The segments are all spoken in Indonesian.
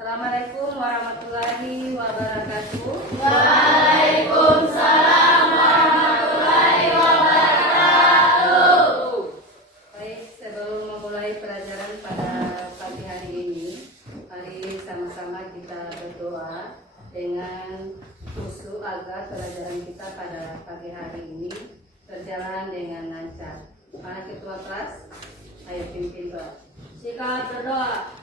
Assalamualaikum warahmatullahi wabarakatuh. Waalaikumsalam warahmatullahi wabarakatuh. Baik, sebelum memulai pelajaran pada pagi hari ini, mari sama-sama kita berdoa dengan khusyuk agar pelajaran kita pada pagi hari ini berjalan dengan lancar. Para ketua kelas, ayo pimpin doa. Sikat berdoa.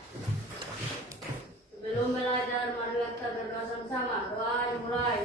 Sebelum belajar, mari kita berdoa sama-sama. Doa dimulai.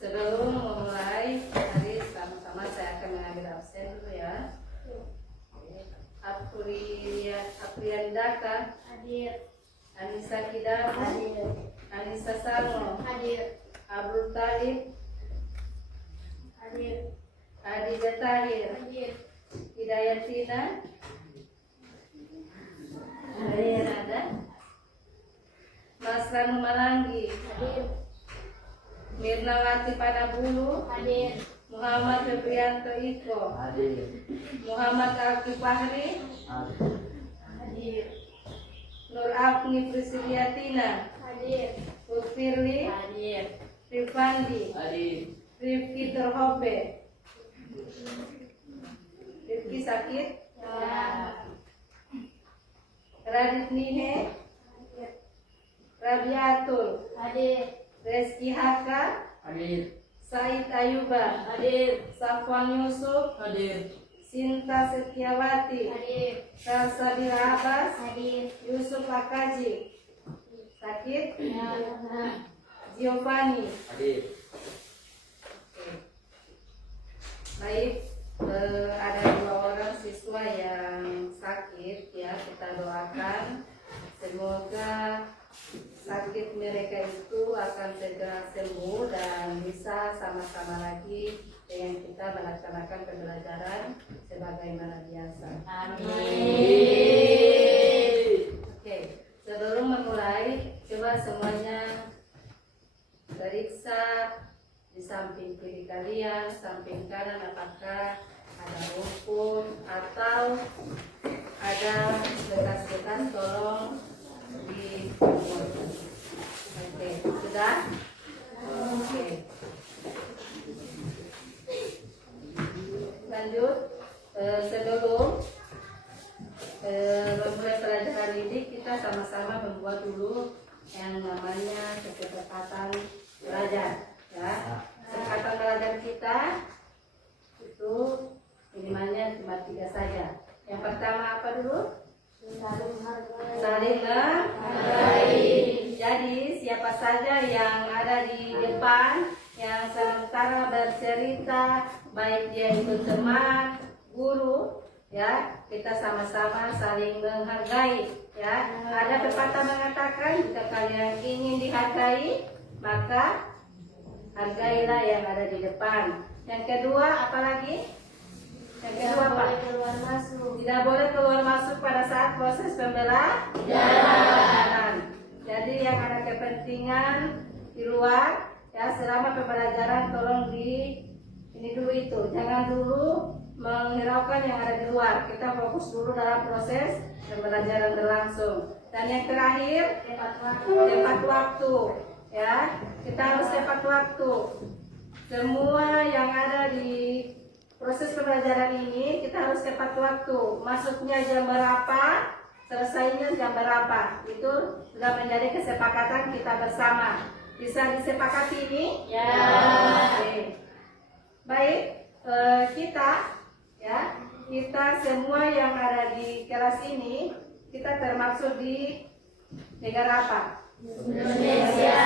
Sebelum memulai, mari sama-sama saya akan mengambil absen dulu ya. Apriandaka, Hadir. Anissa Kidam, Hadir. Anissa Salmo, Hadir. Abdul Talib, Hadir. Adija Tahir, Hadir. Hidayatina, hadir ada, Mas Ranu Malanggi, Hadir. Mirnawati Panabulu, Hadir. Muhammad Febrianto Iko, Muhammad Alki Fahri, Hadir. Nur Afni Prisiliatina, Hadir. Utfirli, Hadir. Rifandi, Rifki Terhobe, Rifki sakit, Radit Nihe, Rabiatul, Hadir. Reski Haka, Said Ayuba, Hadir. Safwan Yusuf, Sinta Setiawati, Hadir. Salsabila Abbas, Hadir. Yusuf Akaji, sakit, Giovanni. Baik, ada 2 orang siswa yang sakit ya, kita doakan semoga sakit mereka itu akan segera sembuh dan bisa sama-sama lagi dengan kita melaksanakan pembelajaran sebagaimana biasa. Amin. Oke, sebelum memulai, coba semuanya periksa di samping kiri kalian, samping kanan apakah ada lumpur atau ada bekas-bekas, tolong dikumpulkan. Oke, sudah? Oke. Lanjut, sebelum memulai pelajaran ini kita sama-sama membuat dulu yang namanya kesepakatan belajar ya. Kesepakatan belajar kita itu minimalnya cuma 3 saja. Yang pertama apa dulu? Saling menghargai. Jadi siapa saja yang ada di depan yang sementara bercerita, baik dia itu teman, guru, ya, kita sama-sama saling menghargai, ya. Ada pepatah mengatakan jika kalian ingin dihargai, maka hargailah yang ada di depan. Yang kedua apa lagi? Yang kedua apa? Keluar masuk. Tidak boleh keluar masuk pada saat proses pembelajaran. Jadi yang ada kepentingan di luar, ya selama pembelajaran tolong di ini dulu itu, jangan dulu menghiraukan yang ada di luar. Kita fokus dulu dalam proses pembelajaran berlangsung. Dan yang terakhir, tepat waktu. Ya, kita harus tepat waktu. Semua yang ada di proses pembelajaran ini kita harus tepat waktu. Masuknya jam berapa, selesainya jam berapa. Itu sudah menjadi kesepakatan kita bersama. Bisa disepakati ini? Ya. Oke. Baik, kita semua yang ada di kelas ini, kita termasuk di negara apa? Indonesia.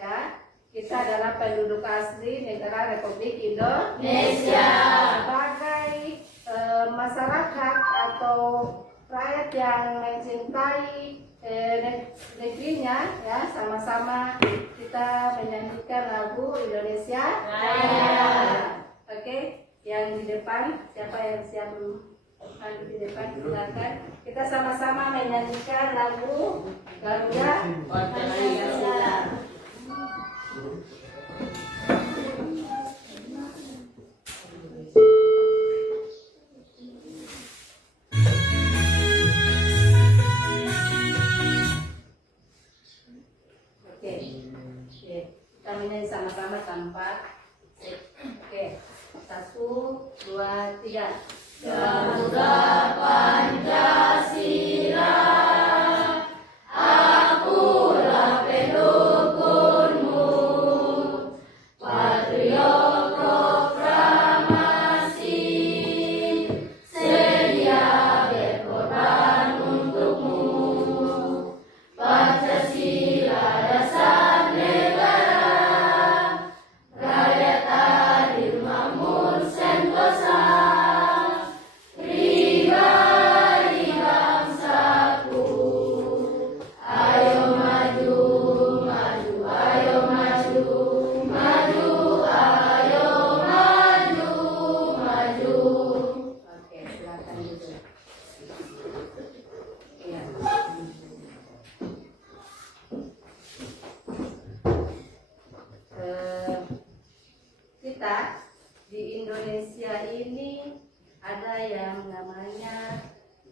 Ya, kita adalah penduduk asli negara Republik Indonesia. Sebagai masyarakat atau rakyat yang mencintai negerinya, ya, sama-sama kita menyanyikan lagu Indonesia Raya. Oke, yang di depan, siapa yang siap di depan, silakan. Kita sama-sama menyanyikan lagu Garuda Pancasila. Oke, kita menyanyi sama-sama tanpa. Oke, 1, 2, 3. Garuda Pancasila, akulah pendukungmu, patriot proklamasi, sedia berkorban untukmu. Pancasila dasar negara, rakyat adil makmur sentosa. Kita di Indonesia ini ada yang namanya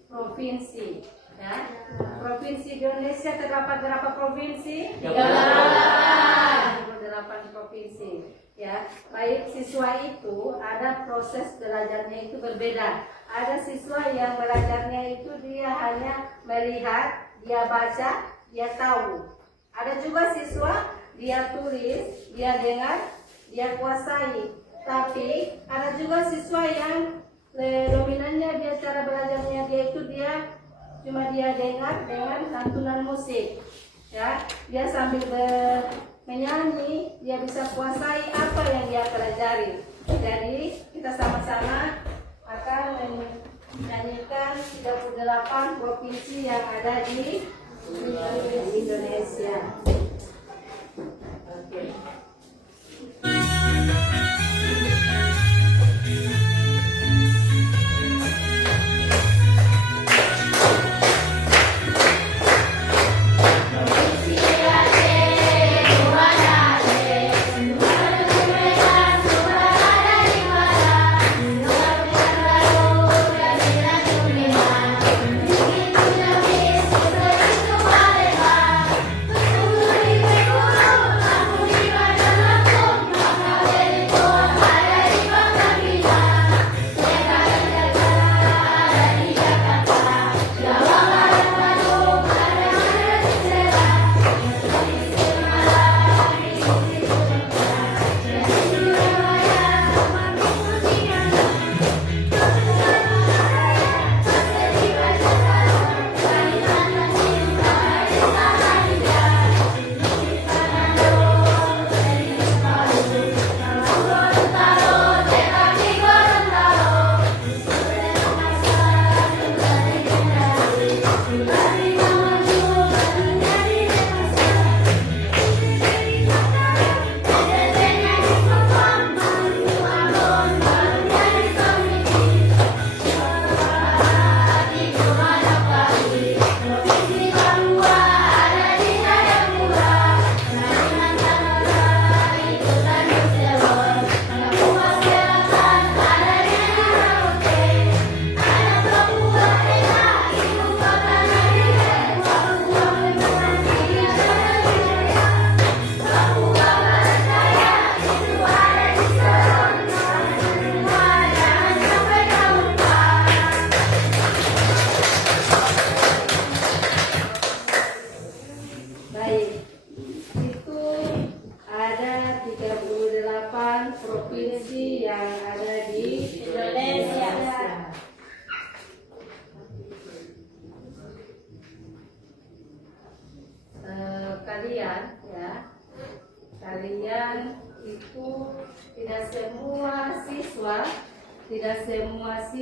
provinsi, ya. Provinsi Indonesia terdapat berapa provinsi? 38 provinsi, ya. Baik, siswa itu ada proses belajarnya itu berbeda. Ada siswa yang belajarnya itu dia hanya melihat, dia baca, dia tahu. Ada juga siswa dia tulis, dia dengar, dia kuasai. Tapi ada juga siswa yang dominannya dia cara belajarnya dia itu dia cuma dia dengar dengan santunan musik, ya. Dia sambil menyanyi dia bisa kuasai apa yang dia pelajari. Jadi kita sama-sama akan menyanyikan 38 provinsi yang ada di Indonesia. Oke. Thank you.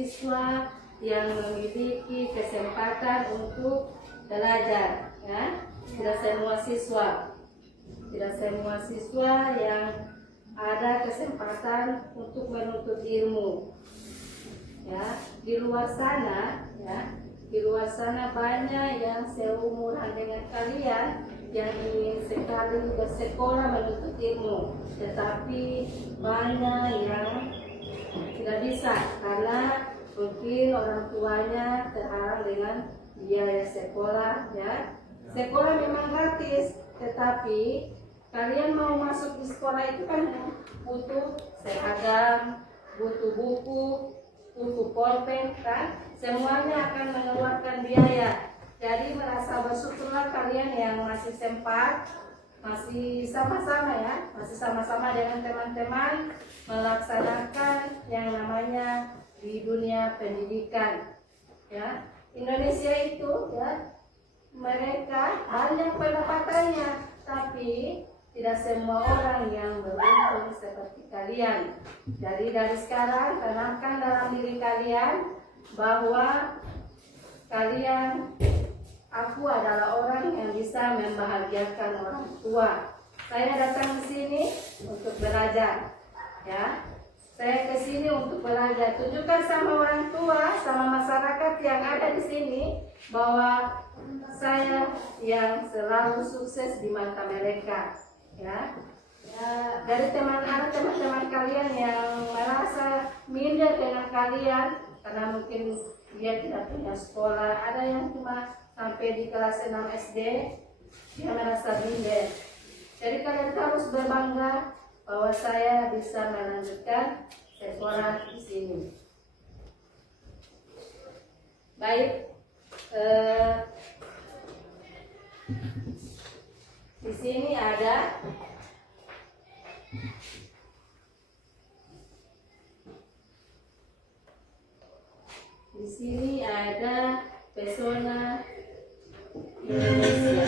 siswa yang memiliki kesempatan untuk belajar, ya. Tidak semua siswa yang ada kesempatan untuk menuntut ilmu, ya. Di luar sana, ya, banyak yang seumuran dengan kalian yang ingin sekali bersekolah menuntut ilmu, tetapi banyak yang tidak bisa karena mungkin orang tuanya terhalang dengan biaya sekolah, ya. Sekolah memang gratis, tetapi kalian mau masuk di sekolah itu kan butuh seragam, butuh buku, butuh pulpen, kan? Semuanya akan mengeluarkan biaya. Jadi merasa bersyukurlah kalian yang masih sempat, masih sama-sama, ya, masih sama-sama dengan teman-teman melaksanakan yang namanya di dunia pendidikan, ya. Indonesia itu, ya, mereka banyak pendapatannya, tapi tidak semua orang yang beruntung seperti kalian. Jadi dari sekarang tanamkan dalam diri kalian bahwa aku adalah orang yang bisa membahagiakan orang tua. Saya datang ke sini untuk belajar, ya. Saya ke sini untuk belajar. Tunjukkan sama orang tua, sama masyarakat yang ada di sini bahwa saya yang selalu sukses di mata mereka, ya. Dari teman-teman kalian yang merasa minder dengan kalian karena mungkin dia tidak punya sekolah, ada yang cuma sampai di kelas 6 SD, dia merasa minder. Jadi kalian harus berbangga bahwa saya bisa melanjutkan sekolah di sini. Baik, di sini ada pesona Indonesia.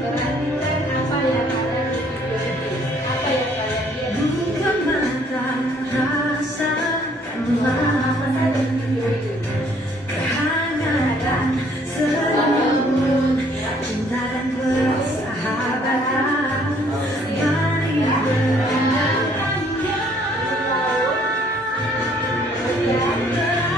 Perhatikan apa yang ada di video ini, apa yang kalian lihat. Buka mata, rasakanlah Apa saja di video ini. kehangatan senyum, cinta dan persahabatan. Mari bergandengannya, beragam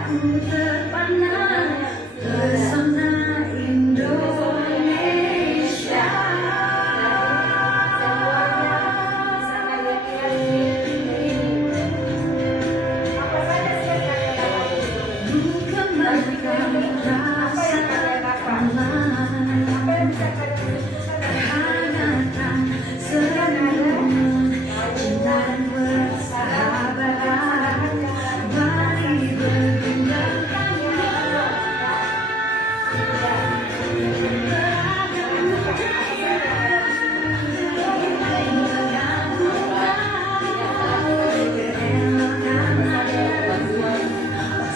aku terpana pesona Indonesia. Bukan makan rasakanlah kehangatan senyum, cinta dan persahabatan. Mari bergandengannya, beragam budaya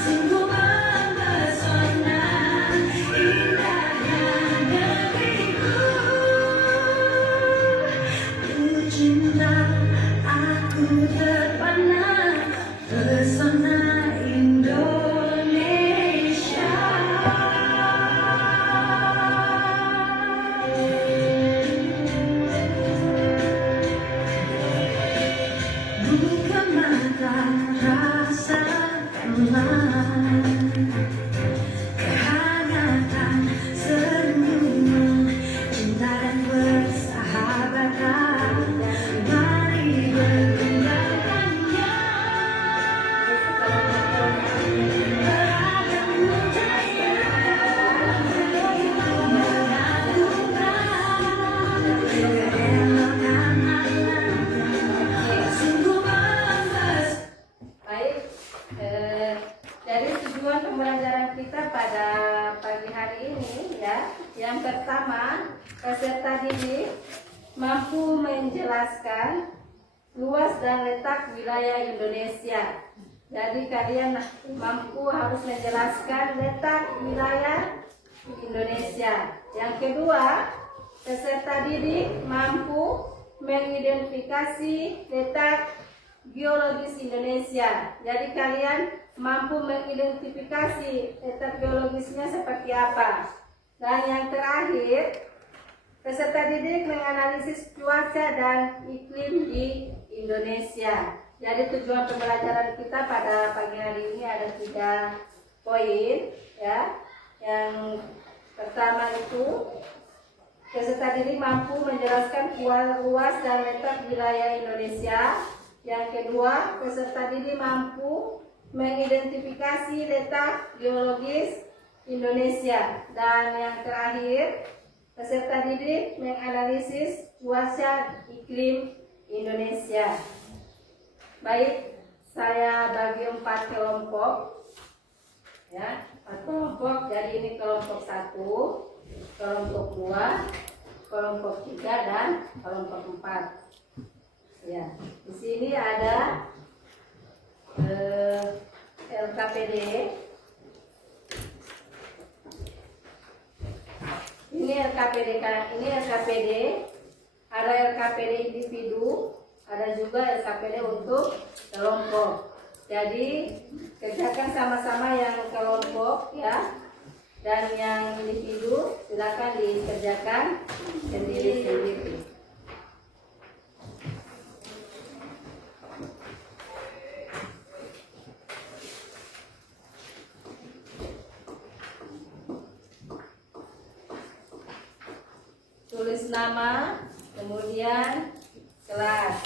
sungguh mempesona indahnya negeriku. Ku cinta, aku terpana pesona Indonesia. Buka mata, rasakanlah kehangatan senyum, cinta dan persahabatan. Mari bergandengannya, beragam budaya menyatukan, sungguh mempesona. Baik, menjelaskan luas dan letak wilayah Indonesia. Jadi kalian mampu harus menjelaskan letak wilayah Indonesia. Yang kedua, peserta didik mampu mengidentifikasi letak geologis Indonesia. Jadi kalian mampu mengidentifikasi letak geologisnya seperti apa. Dan yang terakhir, peserta didik menganalisis cuaca dan iklim di Indonesia. Jadi tujuan pembelajaran kita pada pagi hari ini ada 3 poin, ya. Yang pertama itu peserta didik mampu menjelaskan luas dan letak wilayah Indonesia. Yang kedua, peserta didik mampu mengidentifikasi letak geologis Indonesia. Dan yang terakhir, peserta didik menganalisis cuaca iklim Indonesia. Baik, saya bagi 4 kelompok, ya, 4 kelompok. Jadi ini kelompok 1, kelompok 2, kelompok 3 dan kelompok 4. Ya, di sini ada LKPD. Ini LKPD, ada LKPD individu, ada juga LKPD untuk kelompok. Jadi kerjakan sama-sama yang kelompok, ya, dan yang individu silakan dikerjakan sendiri-sendiri. Tulis nama, kemudian kelas.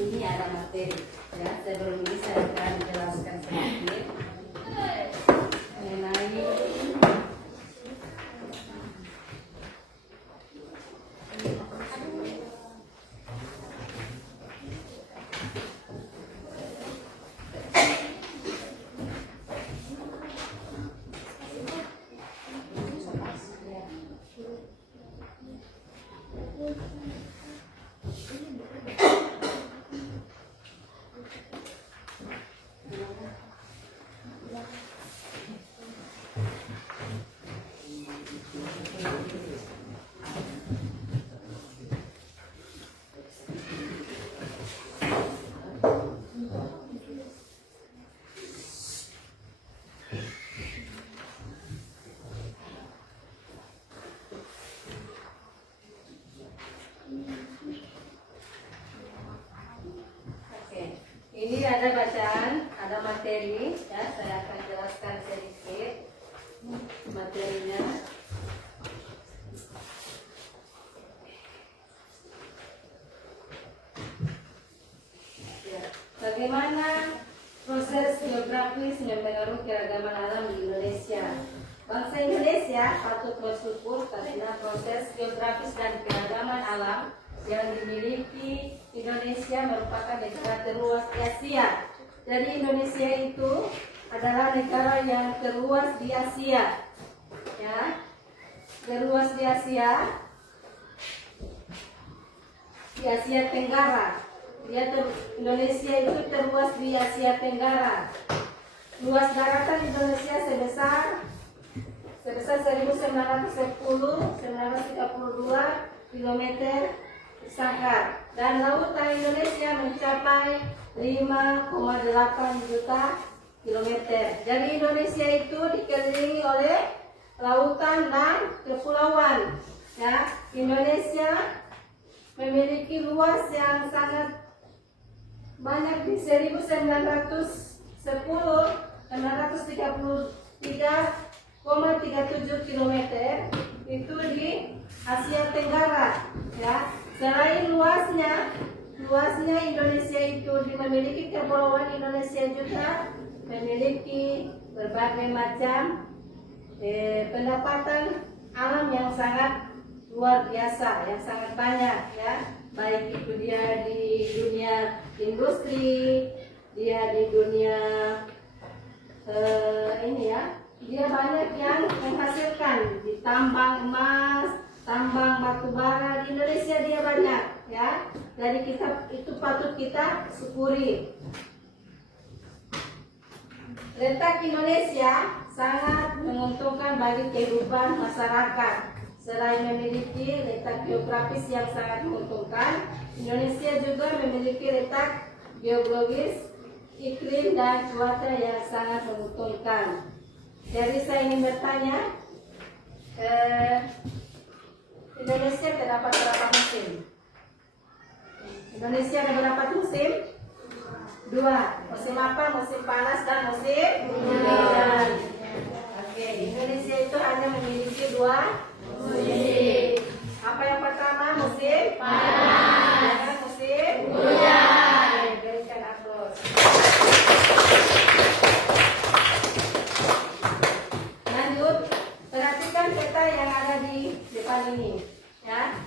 Ini ada materi, ya. Sebelum ini saya akan jelaskan sedikit mengenai ini ada bacaan, ada materi, ya. Saya akan jelaskan sedikit materinya. Ya. Bagaimana proses geografis mempengaruhi keragaman alam di Indonesia? Bangsa Indonesia patut bersyukur karena proses geografis dan keragaman alam yang dimiliki Indonesia merupakan negara terluas di Asia. Jadi Indonesia itu adalah negara yang terluas di Asia, ya, terluas di Asia Tenggara. Indonesia itu terluas di Asia Tenggara. Luas daratan Indonesia sebesar sebesar 1932 km persegi dan lautan Indonesia mencapai 5,8 juta kilometer. Jadi Indonesia itu dikelilingi oleh lautan dan kepulauan. Ya, Indonesia memiliki luas yang sangat banyak di 933,37 km itu di Asia Tenggara. Ya, selain luasnya Indonesia itu memiliki kepulauan. Indonesia juga memiliki berbagai macam pendapatan alam yang sangat luar biasa, yang sangat banyak, ya. Baik itu dia di dunia industri, dia di dunia dia banyak yang menghasilkan di tambang emas, tambang batu bara. Di Indonesia dia banyak, ya. Jadi itu patut kita syukuri. Letak Indonesia sangat menguntungkan bagi kehidupan masyarakat. Selain memiliki letak geografis yang sangat menguntungkan, Indonesia juga memiliki letak geologis, iklim dan cuaca yang sangat menguntungkan. Jadi saya ingin bertanya, Indonesia terdapat berapa musim? Indonesia ada berapa musim? 2. Musim apa? Musim panas dan musim hujan. Oke, Indonesia itu hanya memiliki 2 musim. Apa yang pertama? Musim panas dan musim hujan. Berikan aplaus. Lanjut, perhatikan peta yang ada di depan ini, ya.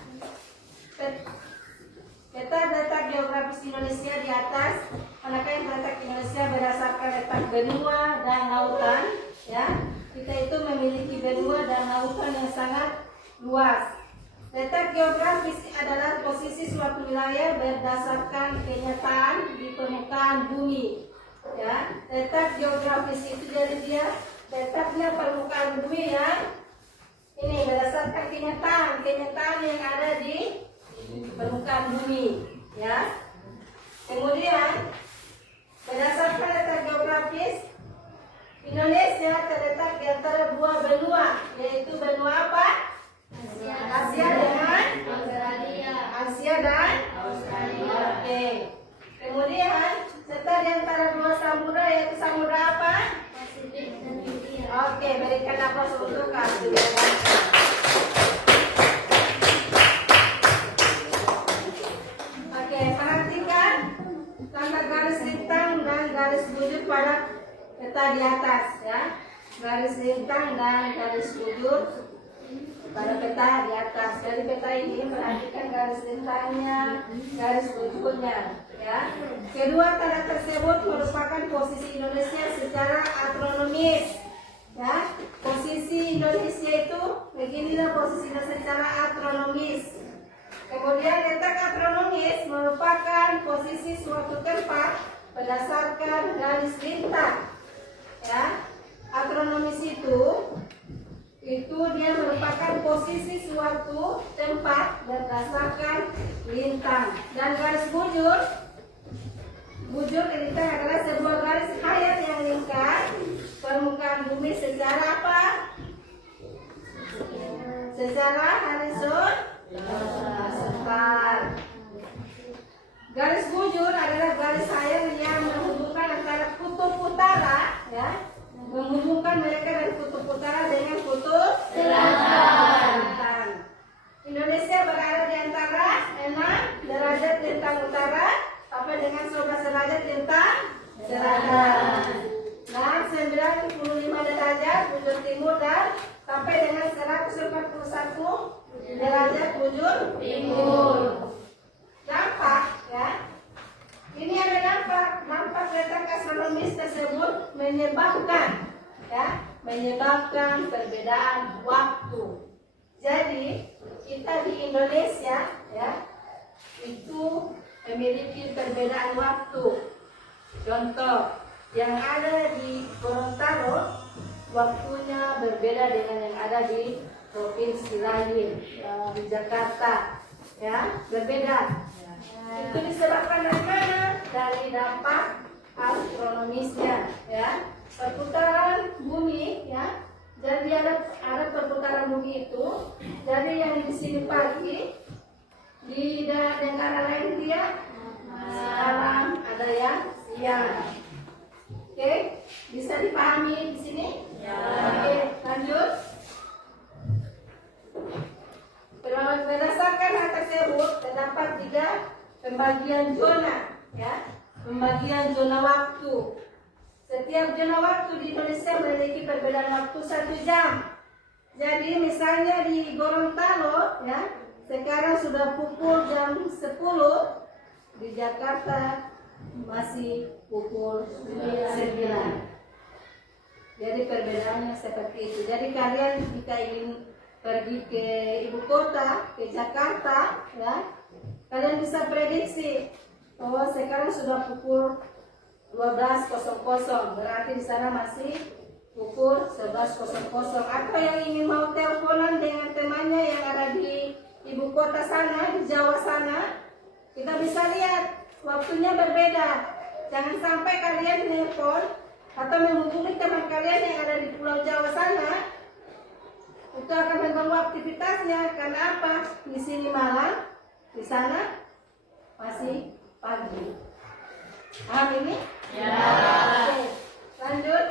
Peta letak geografis Indonesia di atas. Manakala letak Indonesia berdasarkan letak benua dan lautan, ya. Kita itu memiliki benua dan lautan yang sangat luas. Letak geografis adalah posisi suatu wilayah berdasarkan kenyataan di permukaan bumi. Ya, letak geografis itu jadi dia letaknya permukaan bumi, ya. Ini berdasarkan kenyataan yang ada di permukaan bumi, ya. Kemudian berdasarkan letak geografis, Indonesia terletak di antara 2 benua, yaitu benua apa? Asia dengan Asia dan Australia. Oke. Kemudian serta di antara 2 samudra, yaitu samudra apa? Pasifik dan India. Oke, berikan aplaus untuk Australia. Oke, perhatikan tanda garis lintang dan garis bujur pada peta di atas, ya. Garis lintang dan garis bujur pada peta di atas. Dari peta ini perhatikan garis lintangnya, garis bujurnya, ya. Kedua tanda tersebut merupakan posisi Indonesia secara astronomis, ya. Posisi Indonesia itu beginilah posisinya secara astronomis. Kemudian letak astronomis merupakan posisi suatu tempat berdasarkan garis lintang, ya. Astronomis itu dia merupakan posisi suatu tempat berdasarkan lintang. Dan garis bujur lintang adalah sebuah garis hayat yang lingkar permukaan bumi secara apa? Secara horizontal. Garis bujur adalah garis hayat yang menghubungkan antara kutub utara, ya, menghubungkan mereka dari kutub utara dengan kutub selatan. Indonesia berada di antara 6 derajat lintang utara sampai dengan 11 derajat lintang selatan, dan 95 derajat bujur timur dan sampai dengan 141 derajat bujur timur. Dampak, ya. Ini ada dampak letak astronomis tersebut menyebabkan perbedaan waktu. Jadi kita di Indonesia, ya, itu memiliki perbedaan waktu. Contoh yang ada di Gorontalo waktunya berbeda dengan yang ada di provinsi lain, di Jakarta, ya, berbeda. Itu disebabkan dari mana? Dari dampak astronomisnya, ya, perputaran bumi, ya. Jadi ada perputaran bumi itu. Jadi yang di sini pagi, di negara lain dia malam, ada yang siang. Oke, bisa dipahami di sini? Ya. Oke, lanjut. Berdasarkan hal tersebut terdapat 3 pembagian zona, ya, pembagian zona waktu. Setiap zona waktu di Indonesia memiliki perbedaan waktu 1 jam. Jadi misalnya di Gorontalo, ya, sekarang sudah pukul jam 10, di Jakarta masih pukul 9. Jadi perbedaannya seperti itu. Jadi kalian jika ingin pergi ke ibu kota, ke Jakarta, ya, kalian bisa prediksi bahwa sekarang sudah pukul 12.00, berarti di sana masih pukul 11.00. Atau yang ingin mau teleponan dengan temannya yang ada di ibu kota sana, di Jawa sana, kita bisa lihat waktunya berbeda. Jangan sampai kalian telepon atau menghubungi teman kalian yang ada di Pulau Jawa sana, itu akan mengganggu aktivitasnya. Karena apa? Di sini malam, di sana masih pagi. Paham ini? Ya. Oke, lanjut.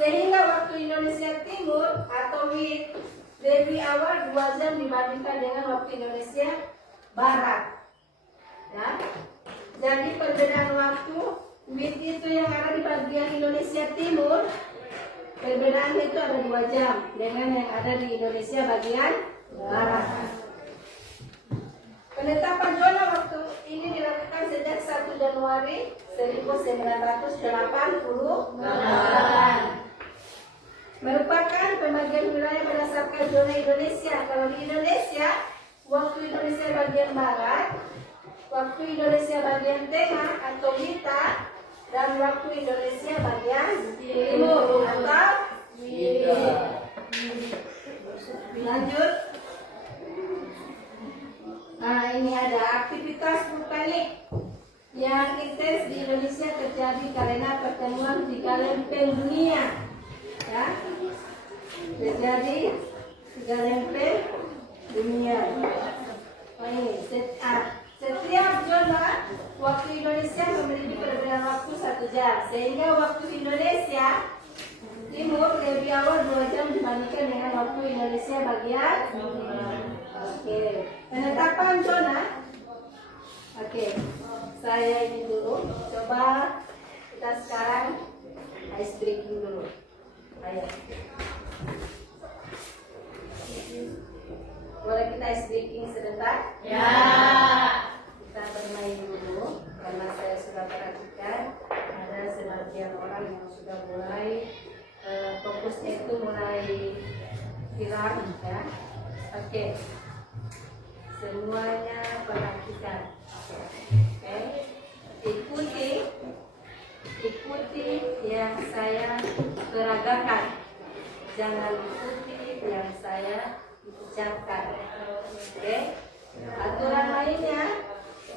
Sehingga waktu Indonesia Timur atau WIB lebih awal 2 jam dibandingkan dengan waktu Indonesia Barat. Ya. Jadi perbedaan waktu WIB itu yang ada di bagian Indonesia Timur, perbedaannya itu ada 2 jam dengan yang ada di Indonesia bagian Barat. Penetapan zona waktu ini dilakukan sejak 1 Januari 1988. Merupakan pembagian wilayah berdasarkan zona Indonesia. Kalau di Indonesia, waktu Indonesia bagian Barat, waktu Indonesia bagian Tengah atau WITA, dan waktu Indonesia bagian Timur atau WIB. Lanjut. Nah, ini ada aktivitas vulkanik yang intens di Indonesia terjadi karena pertemuan 3 lempeng dunia, ya, terjadi 3 lempeng dunia. Oh, ini setiap zona waktu Indonesia memiliki perbedaan waktu 1 jam, sehingga waktu Indonesia Timur lebih awal 2 jam dibandingkan dengan waktu Indonesia bagian. Oke, penetapan zona. Oke, saya ini dulu. Coba kita sekarang ice breaking dulu. Ayo. Boleh kita ice breaking sebentar? Ya. Kita bermain dulu karena saya sudah perhatikan ada sebagian orang yang sudah mulai fokusnya itu mulai hilang, ya. Oke. Semuanya perhatikan. Oke. Ikuti yang saya peragakan. Jangan ikuti yang saya ucapkan. Oke. Aturan mainnya,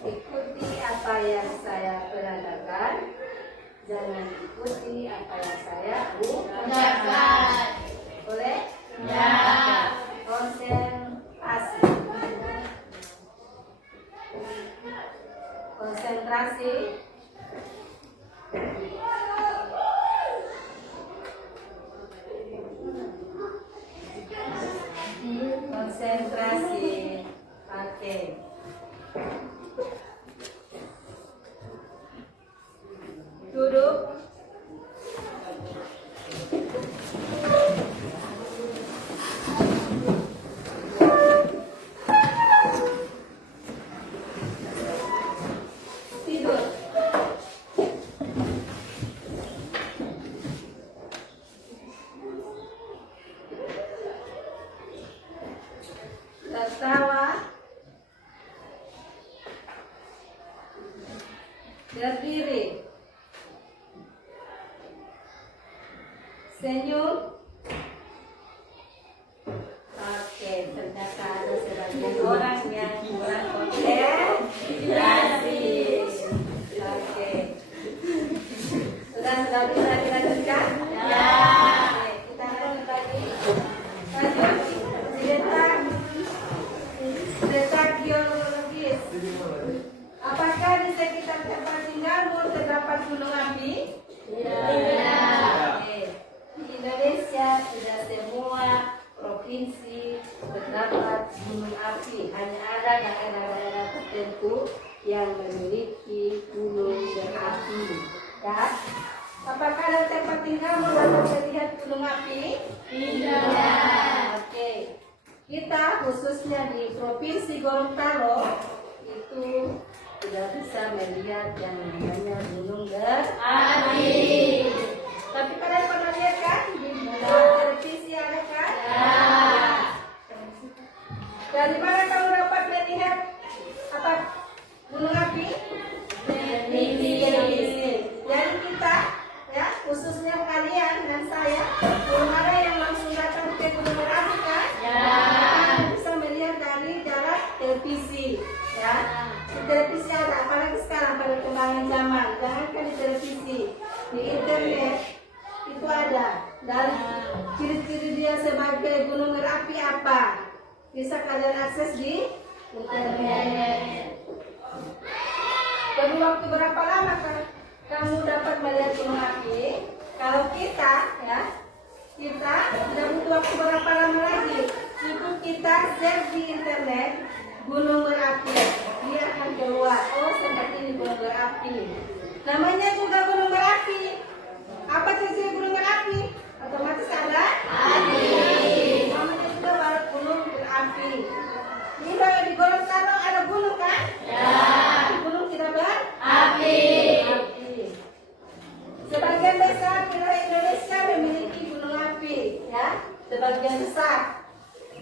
ikuti apa yang saya peragakan. Jangan ikuti apa yang saya ucapkan. Boleh? Ya. Konsentrasi. Konsentrasi. Oke. Duduk. Tertawa, berdiri, Lanjut, letak geologis. Apakah di sekitar tempat tinggalmu terdapat gunung api? Oke. Di Indonesia tidak semua provinsi terdapat gunung api. Hanya ada daerah-daerah tertentu yang memiliki gunung berapi. Ya. Apakah di tempat tinggalmu dapat melihat gunung api? Tidak. Oke. Kita khususnya di Provinsi Gorontalo itu tidak bisa melihat yang namanya gunung berapi. Tapi kalian pernah lihat kan di televisi ada kan? Ya. Dari mana kamu dapat melihat apa gunung api? Dari kita, ya khususnya kalian dan saya belum ada yang langsung datang ke gunung berapi kan? Kita bisa melihat dari jarak televisi, ya. Di televisi ada, apalagi sekarang pada perkembangan zaman. Jangankan di televisi, di internet itu ada. Dan ciri-ciri dia sebagai gunung berapi apa? Bisa kalian akses di internet. Perlu waktu berapa lama kan kamu dapat melihat gunung api? Kalau kita, ya, kita tidak butuh waktu berapa lama lagi. Cukup kita search di internet gunung berapi, dia akan keluar. Oh, seperti ini gunung berapi. Namanya juga gunung berapi. Apa ciri gunung berapi? Otomatis ada api. Namanya juga baru gunung berapi. Ini kalau di Gorontalo ada gunung kan? Ya. Gunung tidak berapi. Sebagian besar wilayah Indonesia memiliki gunung api, ya. Sebagian besar.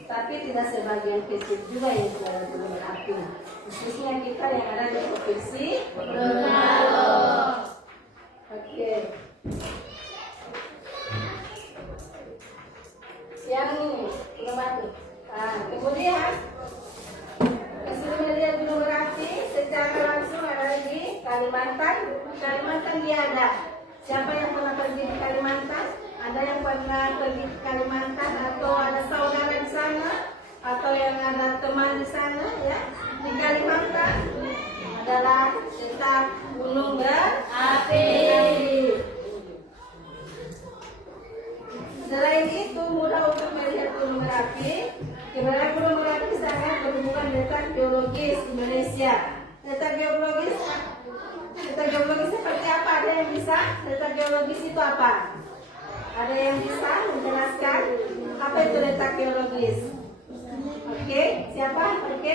Tapi tidak sebagian kecil juga yang ada gunung berapi. Khususnya kita yang ada di Provinsi Gorontalo. Oke. Yang ini gunung batu. Nah, kemudian hasil melihat gunung berapi secara langsung ada di Kalimantan. Kalimantan dia ada. Siapa yang pernah pergi di Kalimantan? Ada yang pernah pergi ke Kalimantan atau ada saudara di sana atau yang ada teman di sana, ya? Di Kalimantan adalah letak gunung berapi. Selain itu mudah untuk melihat gunung berapi. Keberadaan gunung berapi sangat berhubungan letak geologis Indonesia. Letak geologis seperti apa? Ada yang bisa? Letak geologis itu apa? Ada yang bisa menjelaskan apa itu letak geologis? Oke, siapa? Oke,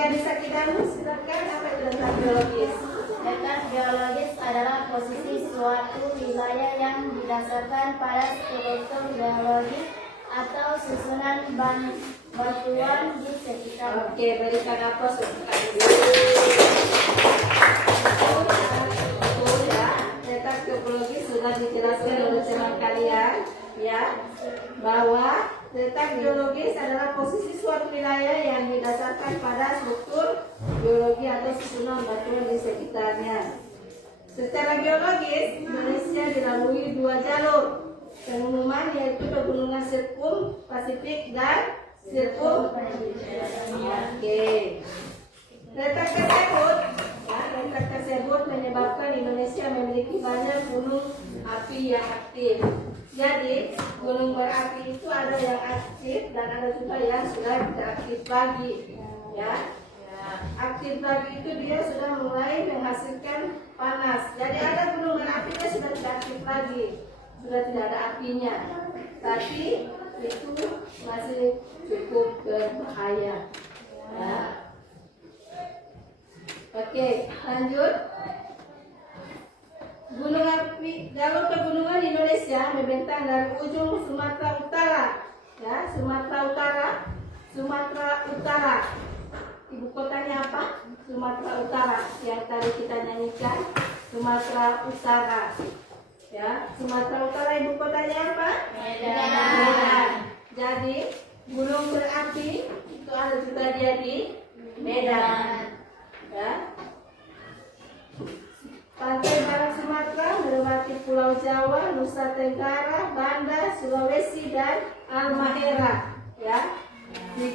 Adisa Kidamu, silakan. Apa itu letak geologis? Letak geologis adalah posisi suatu wilayah yang didasarkan pada struktur geologi atau susunan batuan di sekitar. Oke, berikan aplaus untuk Adisa. Letak geologis sudah dijelaskan oleh teman kalian, ya, bahwa letak geologis adalah posisi suatu wilayah yang didasarkan pada struktur geologi atau susunan batuan di sekitarnya. Secara geologis, Indonesia dilalui dua jalur pengumuman, yaitu pegunungan Sirkum Pasifik dan Sirkum. Oke. Letak tersebut menyebabkan Indonesia memiliki banyak gunung api yang aktif. Jadi gunung berapi itu ada yang aktif dan ada juga yang sudah tidak aktif lagi, ya. Aktif lagi itu dia sudah mulai menghasilkan panas. Jadi ada gunung berapi dia sudah tidak aktif lagi, sudah tidak ada apinya, tapi itu masih cukup berbahaya, ya. Oke, lanjut. Gunung api, jalur pegunungan Indonesia membentang dari ujung Sumatera Utara, ya, Sumatera Utara. Ibu kotanya apa? Sumatera Utara. Yang tadi kita nyanyikan, Sumatera Utara. Ya, Sumatera Utara ibu kotanya apa? Medan. Jadi gunung berapi itu ada juga dia di Medan. Ya. Pantai Barat Sumatera melewati Pulau Jawa, Nusa Tenggara, Banda, Sulawesi, dan Halmahera.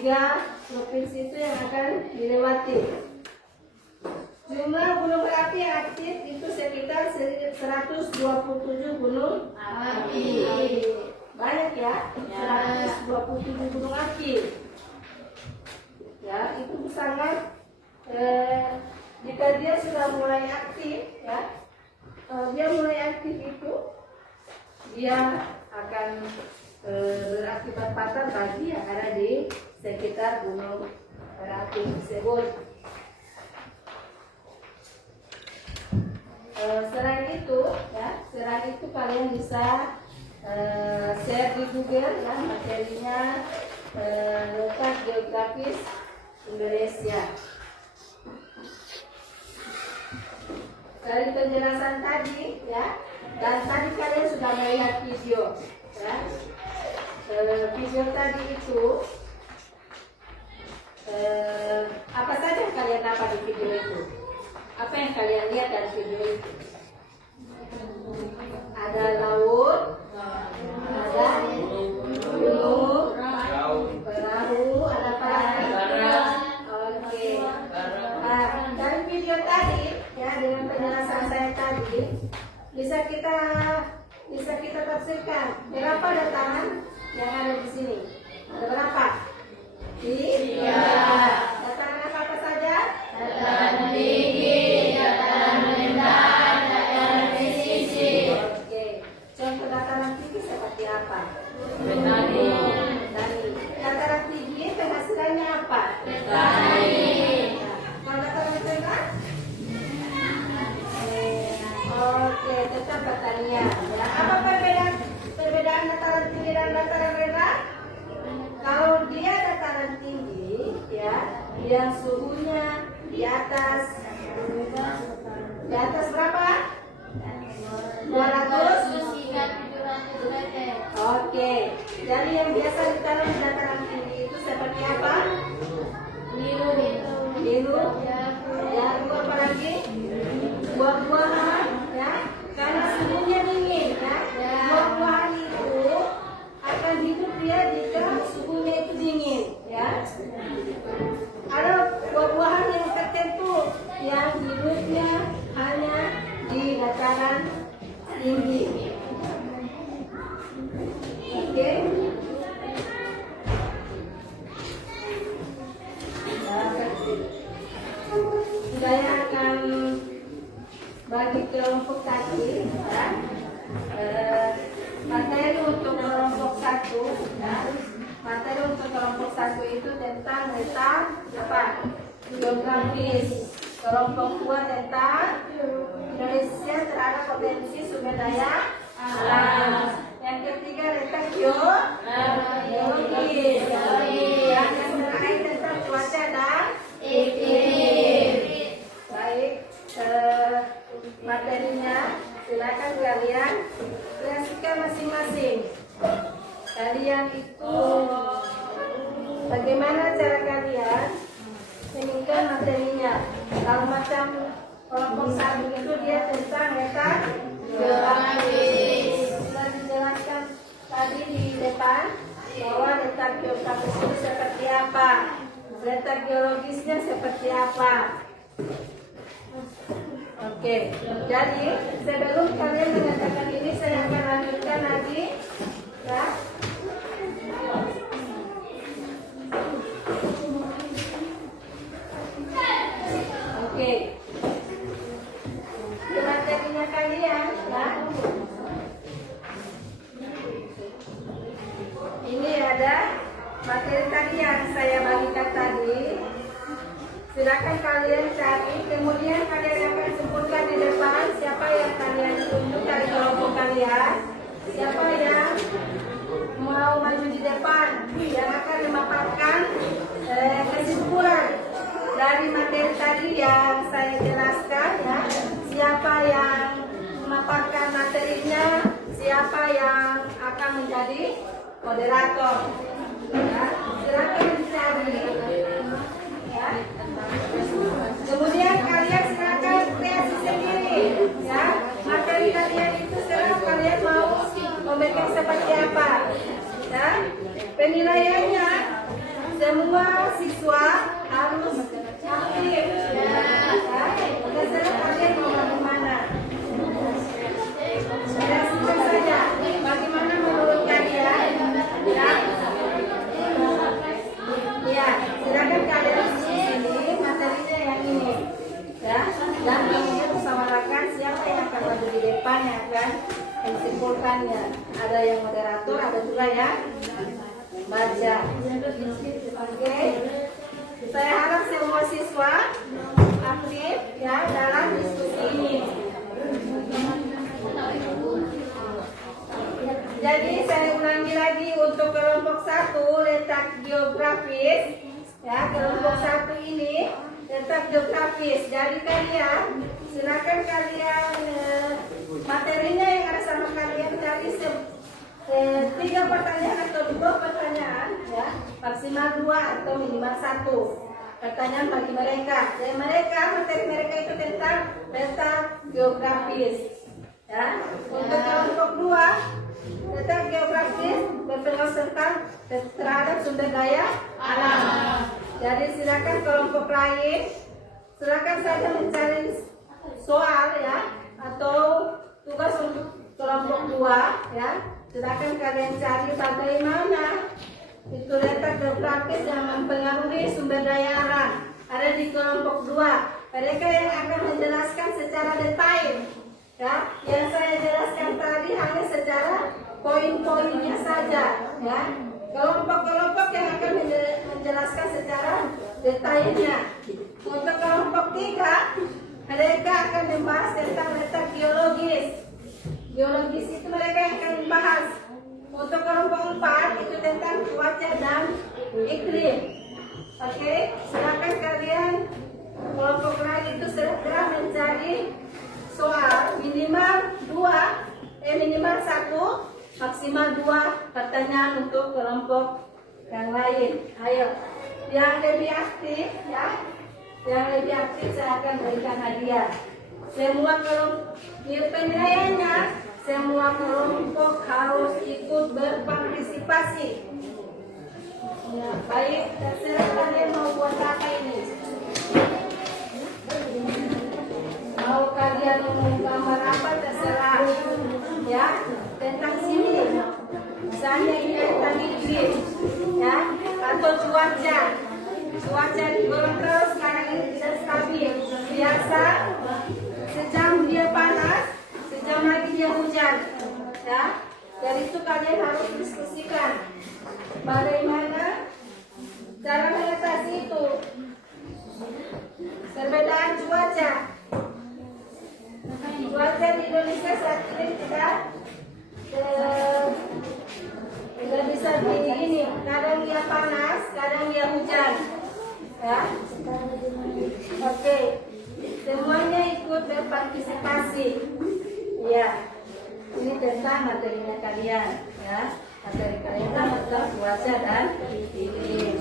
3 provinsi itu yang akan dilewati. Jumlah gunung berapi yang aktif itu sekitar 127 gunung api. Banyak ya, 127 gunung api. Ya, itu sangat jika dia sudah mulai aktif, ya, dia mulai aktif itu, dia akan berakibat fatal bagi yang ada di sekitar gunung berapi tersebut. Selain itu kalian bisa share di Google ya materinya, letak geografis Indonesia. Dari penjelasan tadi ya, dan tadi kalian sudah melihat video ya. Video tadi itu apa saja yang kalian dapat di video itu? Apa yang kalian lihat dari video itu? Ada laut, ada gunung, perahu, ada apa lagi? Oke. Nah, dari video tadi ya, dengan penjelasan saya tadi bisa kita tafsirkan berapa dataran yang ada di sini? Ada berapa? Tiga. Dataran apa saja? Dataran tinggi, dataran rendah, dataran pesisir. Oke. Contoh dataran tinggi seperti apa? Petani. Dataran tinggi penghasilannya apa? Petani. Kalau dataran rendah? Oke, tetap pertanian. Ya, apa perbedaan dataran tinggi dan dataran rendah? Kalau dia dataran tinggi, ya, yang suhunya di atas berapa? 200 hingga 700 derajat. Oke, jadi yang biasa ditanam di dataran tinggi itu seperti apa? Biru, ya, apa lagi? Buah-buahan, ya, karena suhunya dingin, ya. Buah-buahan itu akan hidup dia jika suhunya itu dingin, ya. Ada buah-buahan yang tertentu yang hidupnya hanya di dataran tinggi. Oke. Saya akan bagi kelompok tadi, ya. Materi untuk kelompok 1, ya. Materi untuk kelompok 1 itu tentang letak apa? Geografis. Kelompok 2 tentang Indonesia terhadap potensi sumber daya alam. Yang ketiga letak geologis. Yang terakhir tentang cuaca dan iklim. Baik, materinya silakan kalian kreasikan masing-masing. Kalian itu bagaimana cara kalian meningkat materinya? Kalau macam kelompok 1 itu dia tentang letak geografis. Sudah dijelaskan tadi di depan bahwa letak geografis itu seperti apa, letak geologisnya seperti apa. Oke, jadi sebelum kalian mengatakan ini, saya akan lanjutkan lagi, ya. Oke, materinya kalian, ya. Ini ada materi tadi yang saya bagikan tadi. Silakan kalian cari, kemudian kalian akan sebutkan di depan siapa yang kalian tunjuk dari kelompok kalian, siapa yang mau maju di depan, yang akan memaparkan kesimpulan dari materi tadi yang saya jelaskan, ya. Siapa yang memaparkan materinya, siapa yang akan menjadi moderator, ya. Silakan dicari, ya. Kemudian kalian silakan kreasi sendiri, ya. Materi kalian itu sekarang kalian mau membuat seperti apa, ya. Penilaiannya semua siswa harus aktif. Terserah kalian mau bagaimana. Ya, singkat saja. Bagaimana menurut kalian? Ya, silakan kalian di sini materinya yang ini. Ya, dan kemudian musyawarahkan siapa yang akan maju di depan yang akan menyimpulkannya. Ada yang moderator, ada juga yang baca. Oke. Saya harap semua siswa aktif ya dalam diskusi ini. Jadi saya ulangi lagi untuk kelompok 1 letak geografis. Ya, kelompok 1 ini letak geografis. Jadi kalian silakan kalian materinya yang ada sama kalian cari 3 pertanyaan atau 2 pertanyaan ya, maksimal 2 atau minimal 1 pertanyaan bagi mereka. Dan materi mereka itu tentang letak geografis ya. Untuk kelompok 2 letak geografis berpengaruh tentang terhadap sumber daya alam. Jadi silakan kelompok lain silakan saja mencari soal ya atau tugas untuk kelompok 2 ya. Silakan kalian cari bagaimana itu letak geografis yang mempengaruhi sumber daya alam. Ada di kelompok 2. Mereka yang akan menjelaskan secara detail. Ya, yang saya jelaskan tadi hanya secara poin-poinnya saja. Ya, kelompok-kelompok yang akan menjelaskan secara detailnya. Untuk kelompok 3, mereka akan membahas tentang letak geologis. Geologis itu mereka yang akan membahas. Untuk kelompok 4 itu tentang cuaca dan iklim. Oke, silakan kalian kelompok lain itu segera mencari soal minimal 1, maksimal 2 pertanyaan untuk kelompok yang lain. Ayo, yang lebih aktif ya, yang lebih aktif saya akan berikan hadiah. Semua kelompok penilaiannya, semua kelompok harus ikut berpartisipasi. Ya, baik, terserah kalian mau buat apa ini. Mau kalian menggambar apa terserah. Ya, tentang sini. Misalnya ini tentang iklim, ya, atau cuaca. Cuaca di Gorontalo sekarang ini tidak stabil. Biasa sejam dia panas, sejam lagi dia hujan. Ya, dari itu kalian harus diskusikan bagaimana cara mengatasi itu. Perbedaan cuaca. Cuaca di Indonesia saat ini tidak bisa ini. Kadang dia panas, kadang dia hujan. Ya, oke. Semuanya ikut berpartisipasi. Ya, ini tentang materinya kalian. Ya, materi kalian tentang cuaca dan iklim.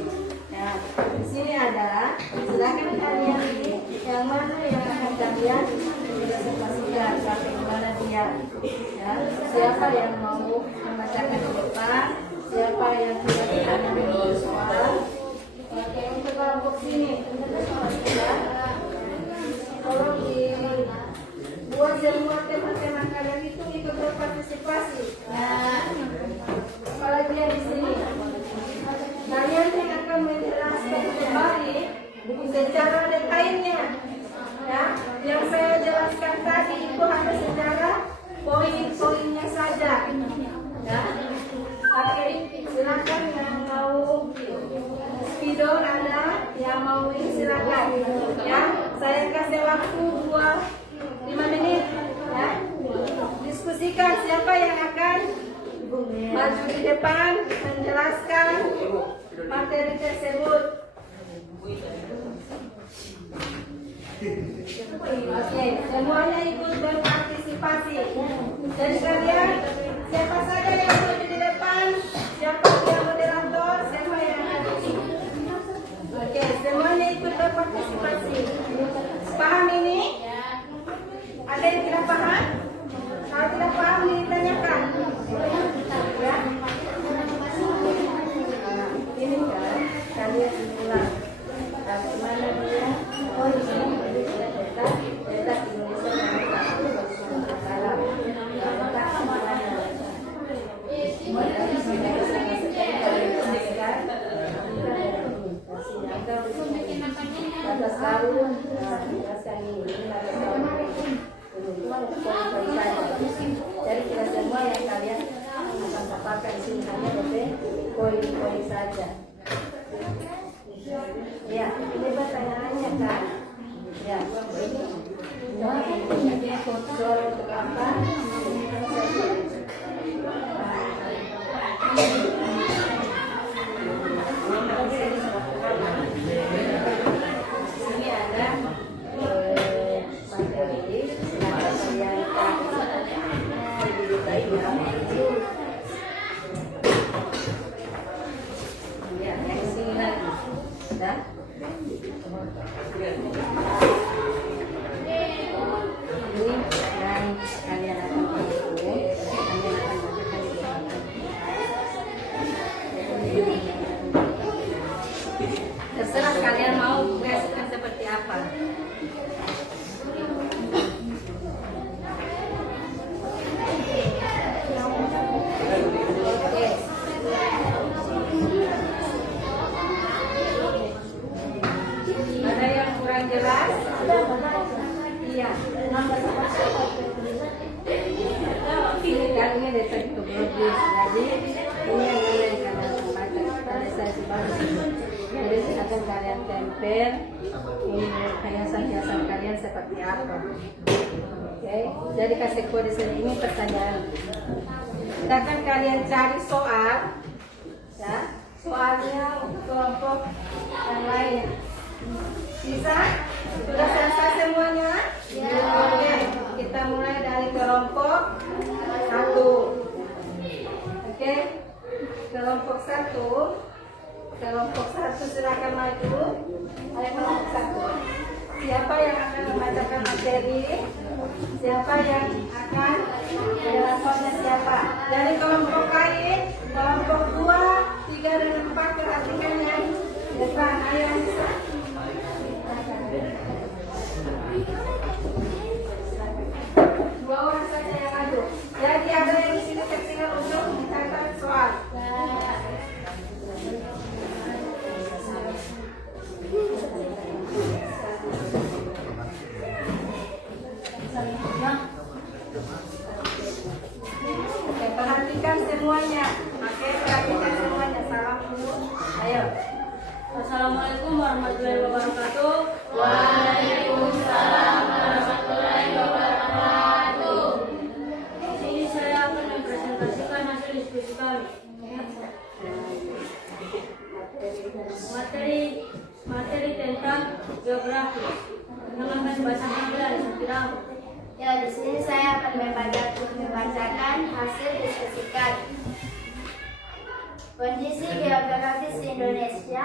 Ya, di sini ada. Silakan kalian ini yang mana yang akan kalian presentasikan, bagaimana dia. Ya, siapa yang mau membacakan di depan, siapa yang tidak ditanya soal. Oke, untuk kelompok sini. Ya. Tolong dibuat semua teman-teman kalian itu ikut berpartisipasi. Nah, apalagi yang di sini. Kalian yang akan menjelaskan kembali secara detailnya. Ya, yang saya jelaskan tadi itu hanya secara poin-poinnya saja. Ya, oke, silakan yang mau spidol ada, yang mau ini silakan. Ya, saya kasih waktu 5 menit. Ya, diskusikan siapa yang akan maju di depan menjelaskan materi tersebut. Oke, semuanya ikut berpartisipasi. Jadi kalian siapa saja yang maju di depan, siapa yang moderator, siapa yang ngaji. Oke, semuanya ikut berpartisipasi. Paham ini? Ada yang tidak paham? Kalau tidak paham ditanyakan. Ya. Ini kan jelaskan ini poin-poin saja. Jadi tidak semua yang kalian akan paparkan di sini hanya poin-poin saja. Ya, ini pertanyaannya kan? Ya, soal untuk apa? Sini ada materi, silakan kalian ya, yang sini lagi, sudah. Ini dan kalian akan terserah kalian mau kreasikan seperti apa. Oke. Ada yang kurang jelas? Iya. Ini kalinya desa itu bagus. Jadi ini yang kalian akan baca pada sesi bagus. Jadi akan kalian tempel ini hiasan-hiasan kalian seperti apa. Oke. Jadi kasih kode sini ini pertanyaan. Akan kalian cari soal, ya. Soalnya untuk kelompok yang lain. Bisa? Sudah selesai semuanya? Ya. Oke, kita mulai dari kelompok 1. Oke, kelompok 1. Kelompok 1 silakan maju. Ayo kelompok 1. Siapa yang akan membacakan materi? Siapa yang akan menjelaskannya siapa? Dari kelompok lain, kelompok 2, 3 dan 4 perhatikan yang depan. Ayo bisa. Dua orang saja yang maju. Jadi ada yang di sini kecil untuk mencatat soal. Oke, perhatikan semuanya. Oke, perhatikan semuanya. Salam dulu. Ayo. Assalamualaikum warahmatullahi wabarakatuh. Waalaikumsalam warahmatullahi wabarakatuh. Di sini saya akan mempresentasikan hasil diskusi kami. Materi tentang geografi. Dengan bahasa Inggris dan Ya, di sini saya akan membacakan hasil diskusi kami. Kondisi geografis Indonesia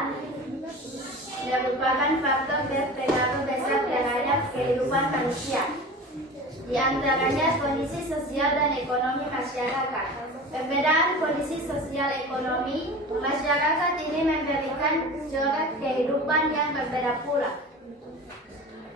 merupakan faktor berpengaruh besar terhadap kehidupan manusia. Di antaranya kondisi sosial dan ekonomi masyarakat. Perbedaan kondisi sosial ekonomi masyarakat ini memberikan corak kehidupan yang berbeda pula.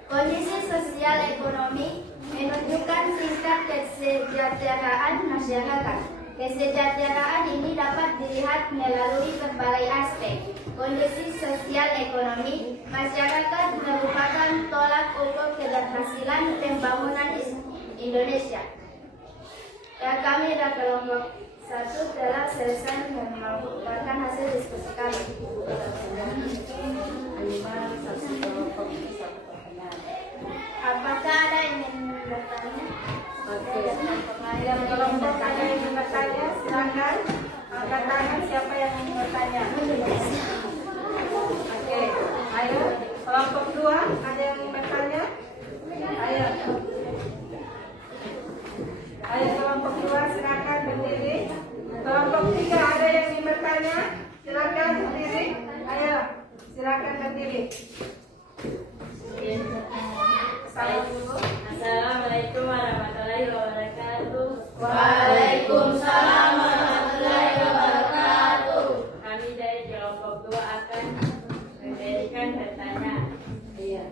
Kondisi sosial ekonomi menunjukkan tingkat kesejahteraan masyarakat. Kesejahteraan ini dapat dilihat melalui berbagai aspek. Kondisi sosial ekonomi masyarakat merupakan tolak ukur keberhasilan pembangunan Indonesia. Ya, kami dari kelompok 1 telah selesai melakukan hasil diskusi kami. Apakah ada yang ingin bertanya? Oke. Yang kelompok ada yang ingin bertanya, silakan angkat tangan. Siapa yang ingin bertanya? Oke. Ayo. Kelompok 2 ada yang ingin bertanya? Ayo. Ayo kelompok 2 silakan berdiri. Kelompok 3 ada yang ingin bertanya? Silakan berdiri. Ayo. Silakan berdiri. Assalamualaikum warahmatullahi wabarakatuh. Waalaikumsalam warahmatullahi wabarakatuh. Kami dari kelompok 2 akan memberikan pertanyaan. Iya.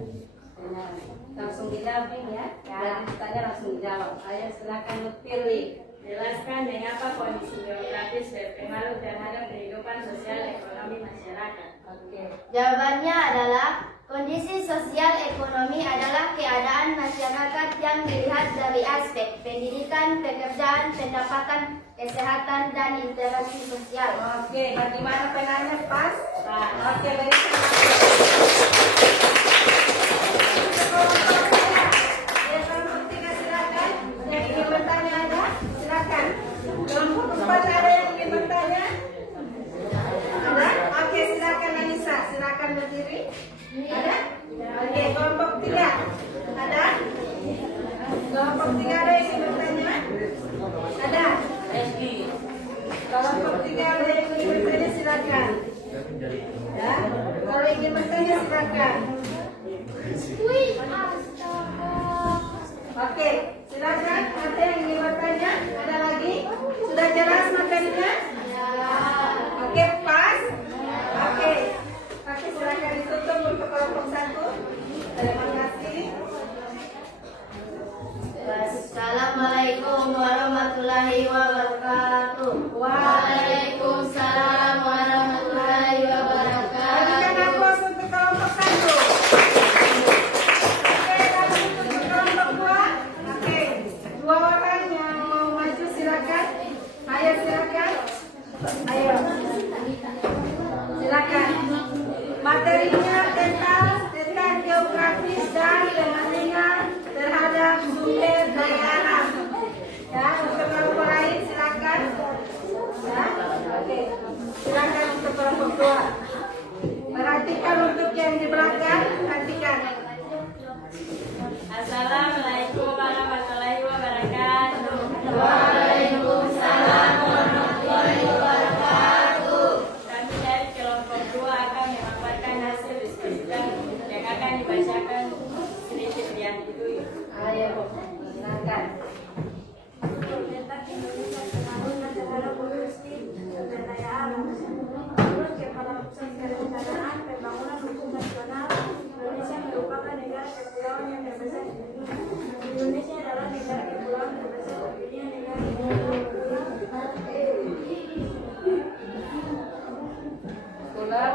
Benar. Langsung dijawab ya. Dari ditanya langsung dijawab. Ayo silakan pilih. Jelaskan mengapa kondisi geografis berpengaruh terhadap kehidupan sosial ekonomi masyarakat. Oke. Jawabannya adalah kondisi sosial ekonomi adalah keadaan masyarakat yang dilihat dari aspek pendidikan, pekerjaan, pendapatan, kesehatan, dan interaksi sosial. Oke, bagaimana penanya pas? Pak. Oke, baik. Kelompok 3 silakan. Yang ingin bertanya ada? Silakan. Kelompok 4 ada yang ingin bertanya? Ada? Oke, silakan Anissa. Silakan berdiri. Ada? Oke, kelompok 3. Ada? Kelompok 3 ada yang ingin bertanya? Ada? Kelompok 3 ada yang ingin bertanya, silakan. Ya, kalau ingin bertanya silakan. Oke, silakan. Ada yang ingin bertanya? Ada lagi? Sudah jelas materinya? Oke, pas? Oke. Oke, silakan ditutup untuk kelompok 1. Terima kasih. Assalamualaikum warahmatullahi wabarakatuh. Waalaikumsalam warahmatullahi wabarakatuh. Berikan aplaus untuk kelompok 1. Oke, lalu untuk kelompok 2. Oke, 2 orang yang mau maju silakan. Ayo silakan. Ayo. Silakan. Materinya tentang geografis dan pentingnya terhadap sumber daya alam. Ya, untuk kelompok lain silakan. Ya, oke. Silakan untuk kelompok 2. Perhatikan untuk yang di belakang, perhatikan. Assalamualaikum warahmatullahi wabarakatuh. Waalaikumsalam warahmatullahi wabarakatuh. Kami dari kelompok 2 akan memaparkan hasil diskusi yang akan dibacakan sedikit yang itu. Ayo, silakan. Pemerintah Indonesia penanggulangan terhadap korupsi sumber daya alam. Menurut Kepala Pusat Perencanaan Pembangunan Hukum Nasional, Indonesia merupakan negara kepulauan yang terbesar di dunia. Indonesia adalah negara kepulauan terbesar di dunia dengan Pulau.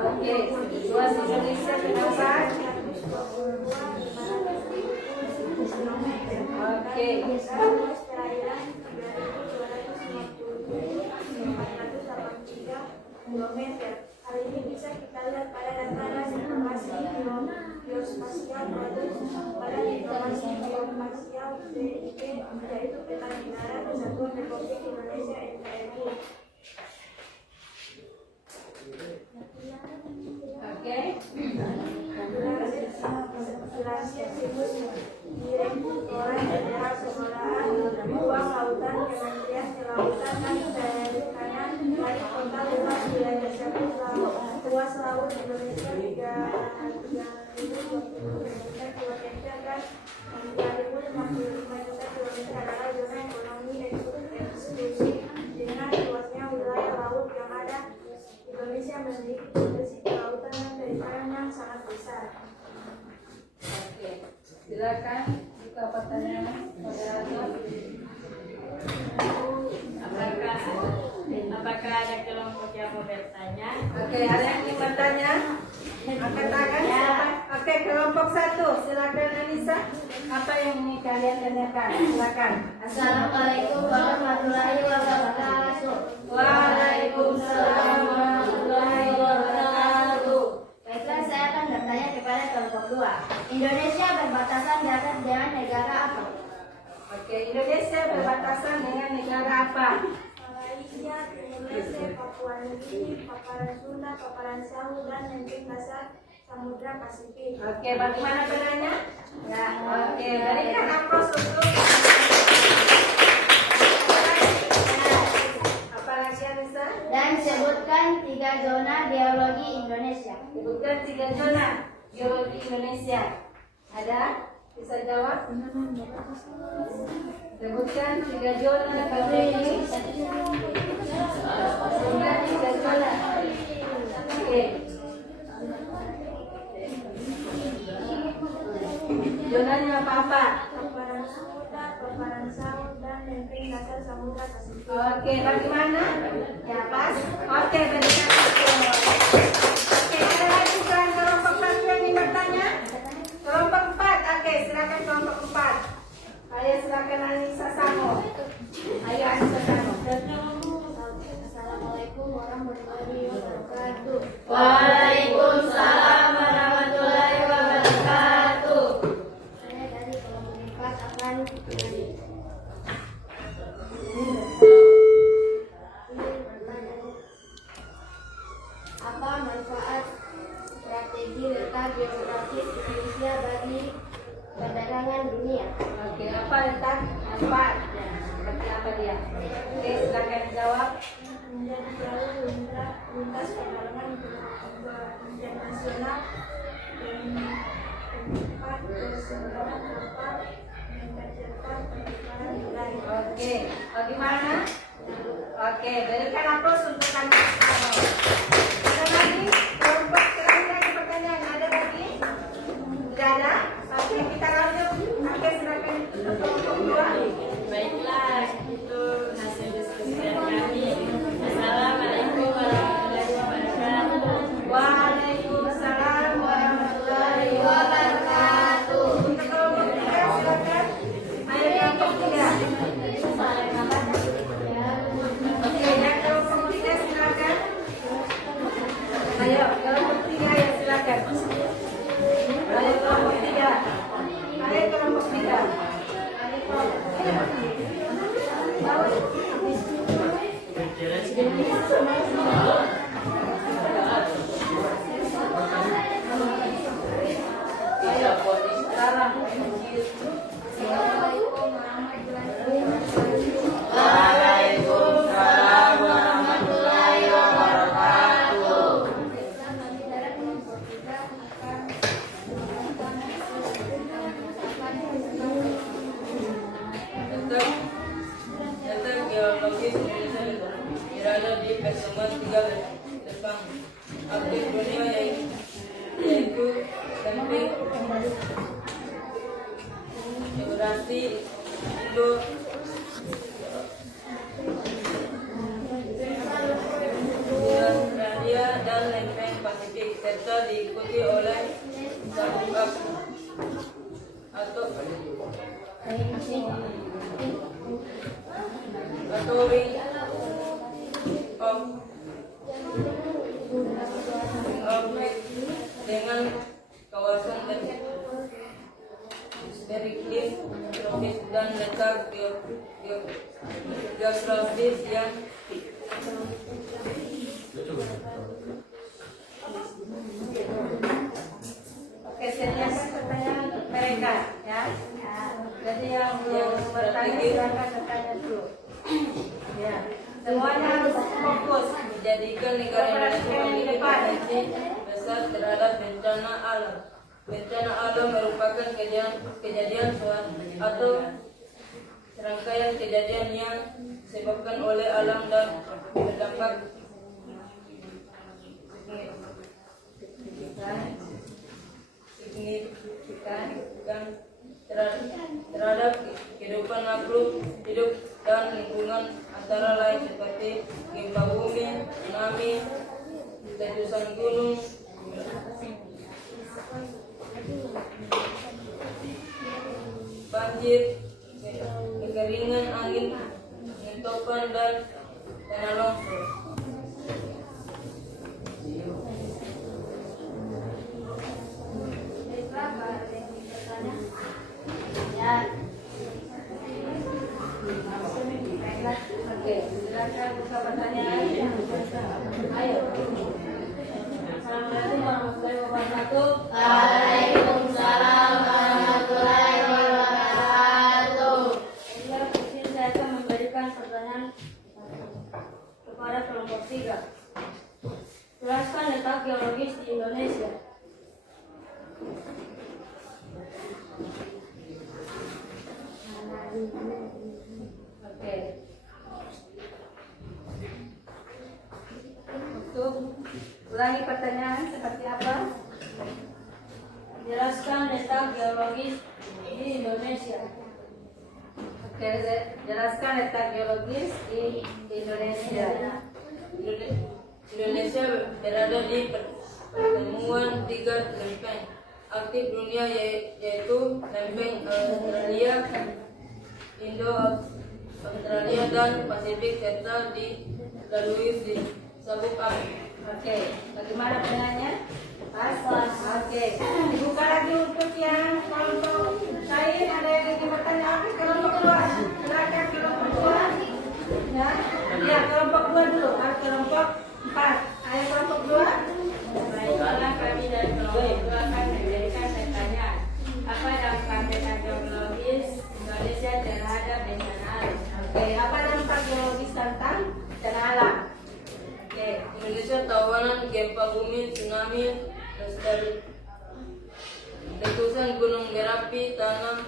Oke, luas Indonesia kenapa? Oke. kilometer. Hal ini bisa kita lihat pada data informasi geospasial produk pada informasi geospasial BIP, yaitu peta negara Kesatuan Republik Indonesia NKRI. Oke. Hasil situs Direktorat Jenderal Pengelolaan Ruang Lautan Kementerian Kelautan dan Perikanan dari total luas wilayah tersebut luas laut Indonesia 3.020 kilometer dan 3.055 juta kilometer adalah zona ekonomi eksklusif dengan luasnya wilayah laut yang ada. Indonesia memiliki potensi kelautan dan perikanan yang sangat besar. Oke. Silakan buka pertanyaan moderator. Apakah ada kelompok yang mau bertanya? Oke, ada yang ingin bertanya? Angkat tangan siapa? Oke, kelompok 1. Silakan Anissa. Apa yang ingin kalian tanyakan? Silakan. Assalamualaikum warahmatullahi wabarakatuh. Waalaikumsalam warahmatullahi wabarakatuh. Baiklah, saya akan bertanya kepada kelompok 2. Indonesia berbatasan dengan negara apa? Oke, Indonesia berbatasan dengan negara apa? Malaysia, Timor-Leste, Papua Nugini, Paparan Sunda, Paparan Sawu, dan Lempeng Dasar Samudra Pasifik. Oke, bagaimana penanya? Ya, oke. Berikan aplaus untuk apa lagi Anissa? Dan sebutkan 3 zona geologi Indonesia. Sebutkan 3 zona geologi Indonesia. Ada? Bisa jawab? Sebutkan 3 zona geologi. Sebutkan 3 zona. Oke. Zonanya apa-apa? Paparan Sunda, Paparan Sawu, dan Lempeng Dasar Samudra Pasifik. Oke, bagaimana? Ya pas. Oke, berikan tepuk. Oke, ada lagi kelompok 1 yang ingin bertanya? Kelompok 4. Oke, silakan kelompok 4. Ayo silakan Anissa Samo. Ayo Anissa Samo. Assalamualaikum warahmatullahi wabarakatuh. Waalaikumsalam warahmatullahi wabarakatuh. Saya dari kelompok 4 akan apa manfaat strategi letak geografis Indonesia bagi perdagangan dunia? Oke, apa letak manfaatnya? Seperti apa dia? Oke, silakan jawab. menjadi jalur lintas perdagangan internasional dan tempat keseimbangan kapal mempercepat pertukaran wilayah. Oke, bagaimana? Oke, berikan aplaus untuk kami. Ada lagi? Kelompok terakhir ada pertanyaan? Ada lagi? Tidak ada? Oke, kita lanjut. Oke, silakan kelompok 2. Baiklah, itu hasil diskusi dari kami. Assalamualaikum warahmatullahi wabarakatuh. Waalaikumsalam warahmatullahi wabarakatuh. Untuk kelompok 3 silakan. Ayo kelompok 3. Oke, yang kelompok 3 silakan. Ayo kelompok 3 ya silakan. Ayo kelompok 3. Ayo kelompok 3. Ayo kelompok 3. Ayo sekarang. Waalaikumsalam warahmatullahi wabarakatuh. Letak geologis Indonesia berada di pertemuan 3 lempeng aktif dunia yaitu samping geografi Indo Australia dan lempeng Pasifik serta diikuti oleh Samudra atau ring of dengan kawasan beriklim tropis dan letak geografis yang Oke, silakan pertanyaan untuk mereka ya. Jadi yang belum bertanya silakan bertanya dulu. Ya, semuanya harus fokus. menjadikan negara Indonesia memiliki potensi besar terhadap bencana alam. Bencana alam merupakan kejadian atau serangkaian kejadian yang disebabkan oleh alam dan berdampak signifikan terhadap kehidupan makhluk hidup dan lingkungan, antara lain seperti gempa bumi, tsunami, letusan gunung, banjir, kekeringan, angin, topan dan tanah longsor. Oke, silakan buka pertanyaan. Ayo. Assalamualaikum warahmatullahi wabarakatuh. Waalaikumsalam warahmatullahi wabarakatuh. Ya, di sini saya akan memberikan pertanyaan kepada kelompok 3. Jelaskan letak geologis di Indonesia. Oke. Untuk ulangi pertanyaan seperti apa? Jelaskan letak geologis di Indonesia. Oke, jelaskan letak geologis di Indonesia. Indonesia berada di pertemuan tiga lempeng aktif dunia yaitu lempeng Australia, Indo-Australia dan Pasifik serta dilalui di sabuk api. Oke, bagaimana penanya? Pas. Oke, dibuka lagi untuk yang kelompok lain. Ada yang ingin bertanya? Oke, kelompok dua. Silakan kelompok dua. Ya, kelompok dua dulu. Kelompok 4. Ayo kelompok dua. Baiklah, kami dari kelompok dua akan memberikan pertanyaan. Apa dampak peta geologis Indonesia terhadap bencana alam? Oke, apa dampak geologis tentang bencana alam? Oke, Indonesia tawanan gempa bumi, tsunami, letusan gunung berapi, tanah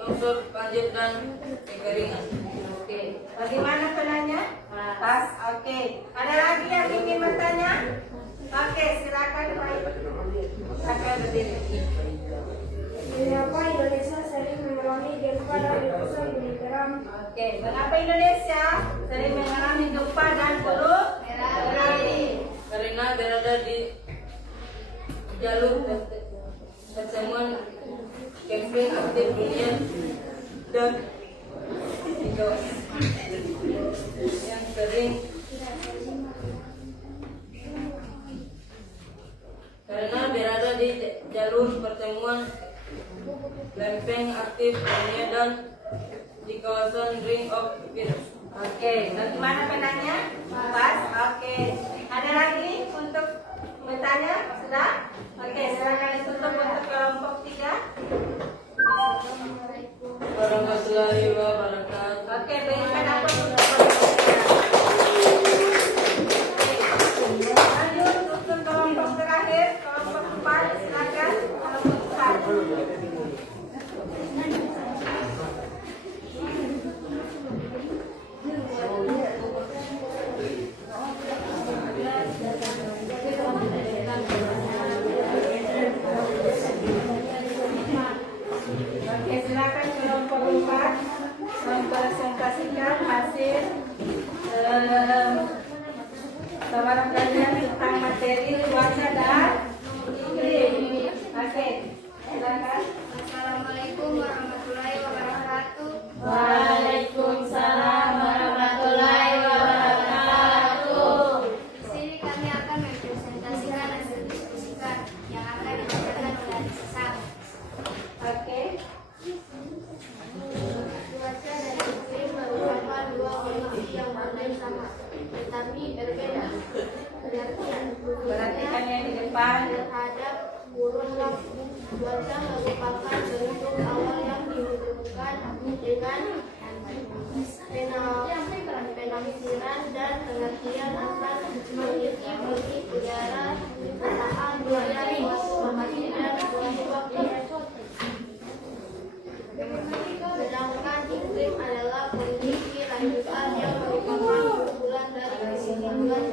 longsor, banjir dan kekeringan. oke. Bagaimana penanya? Pas. Oke. Ada lagi yang ingin bertanya? Oke, silakan Pak. Silakan berdiri. Mengapa Indonesia sering mengalami gempa dan letusan gunung berapi? Oke, mengapa Indonesia sering mengalami gempa dan gunung berapi? Karena berada di jalur pertemuan lempeng aktif dunia dan di kawasan yang sering karena berada di jalur pertemuan lempeng aktif dunia dan di kawasan Ring of Fire. Oke, bagaimana penanya? Pas. Oke. Ada lagi untuk bertanya? Sudah? Oke, silakan ditutup untuk kelompok 3. Warahmatullahi wabarakatuh. Oke, berikan apa untuk kelompok 3. Lanjut untuk kelompok terakhir, kelompok 4. Silakan kelompok 4. Oke, silakan kelompok 4 mempresentasikan hasil tawaran kalian tentang materi cuaca dan iklim. Oke, silakan. Assalamualaikum warahmatullahi wabarakatuh. Waalaikumsalam warahmatullahi wabarakatuh. Di sini kami akan mempresentasikan hasil diskusi yang akan dibacakan oleh Sesat. Oke. Cuaca dan iklim merupakan dua kondisi yang hampir sama, tetapi berbeda. Perhatikan yang di depan. Terhadap kurun waktu, cuaca merupakan bentuk awal yang dihubungkan dengan penafsiran dan pengertian akan kondisi bumi udara saat cuaca memasuki dan suatu waktu. Sedangkan iklim adalah kondisi lanjutan yang merupakan kumpulan dari kesimpulan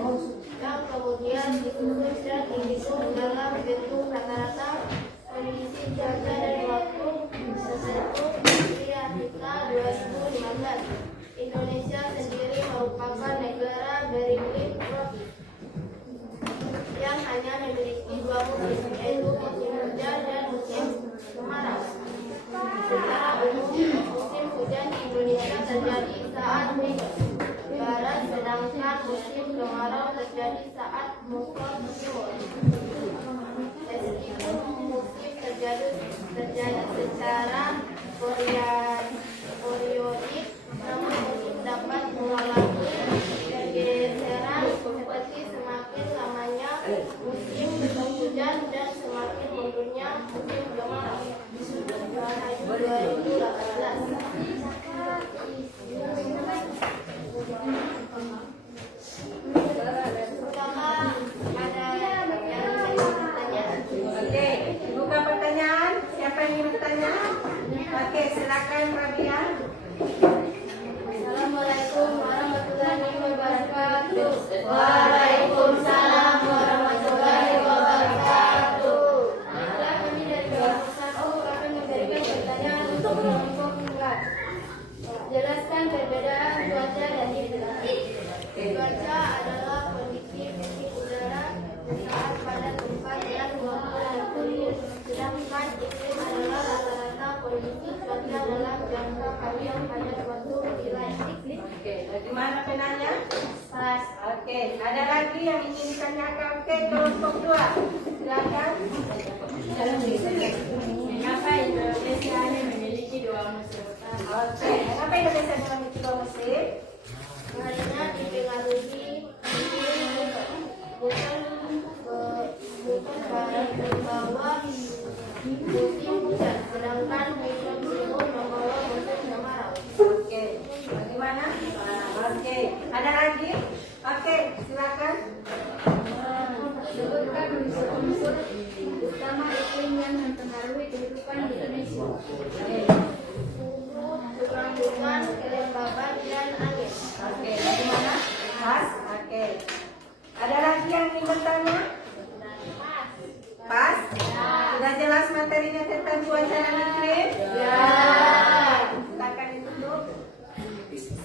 yang kemudian disusun dan dihitung dalam bentuk rata-rata kondisi cuaca dan waktu tertentu. Kita 2015. Indonesia sendiri merupakan negara beriklim tropis yang hanya memiliki dua musim, yaitu musim hujan dan musim kemarau. Secara umum, musim hujan di Indonesia terjadi saat barat, sedangkan musim kemarau terjadi saat musim timur. Meskipun musim terjadi secara periodik, namun musim dapat mengalami pergeseran seperti semakin lamanya musim hujan dan semakin mundurnya musim kemarau. 2018. Pertama, ada yang Bagaimana penanya? Pas. Oke, ada lagi yang ingin ditanyakan? Oke, kelompok 2. Silakan. Mengapa Indonesia hanya memiliki 2 musim utama? Oke, kenapa Indonesia memiliki 2 musim? Karena dipengaruhi bukan barat membawa musim hujan, sedangkan musim sumur membawa musim kemarau. Oke, bagaimana? Oke, ada lagi? Oke, silakan. Sebutkan unsur-unsur utama iklim yang mempengaruhi kehidupan di Indonesia. Kelanjutan, kelembaban, dan angin. Oke, bagaimana? Pas? Oke. Ada lagi yang ingin bertanya? Pas? Sudah jelas materinya tentang cuaca dan iklim? Ya. Silakan ditutup.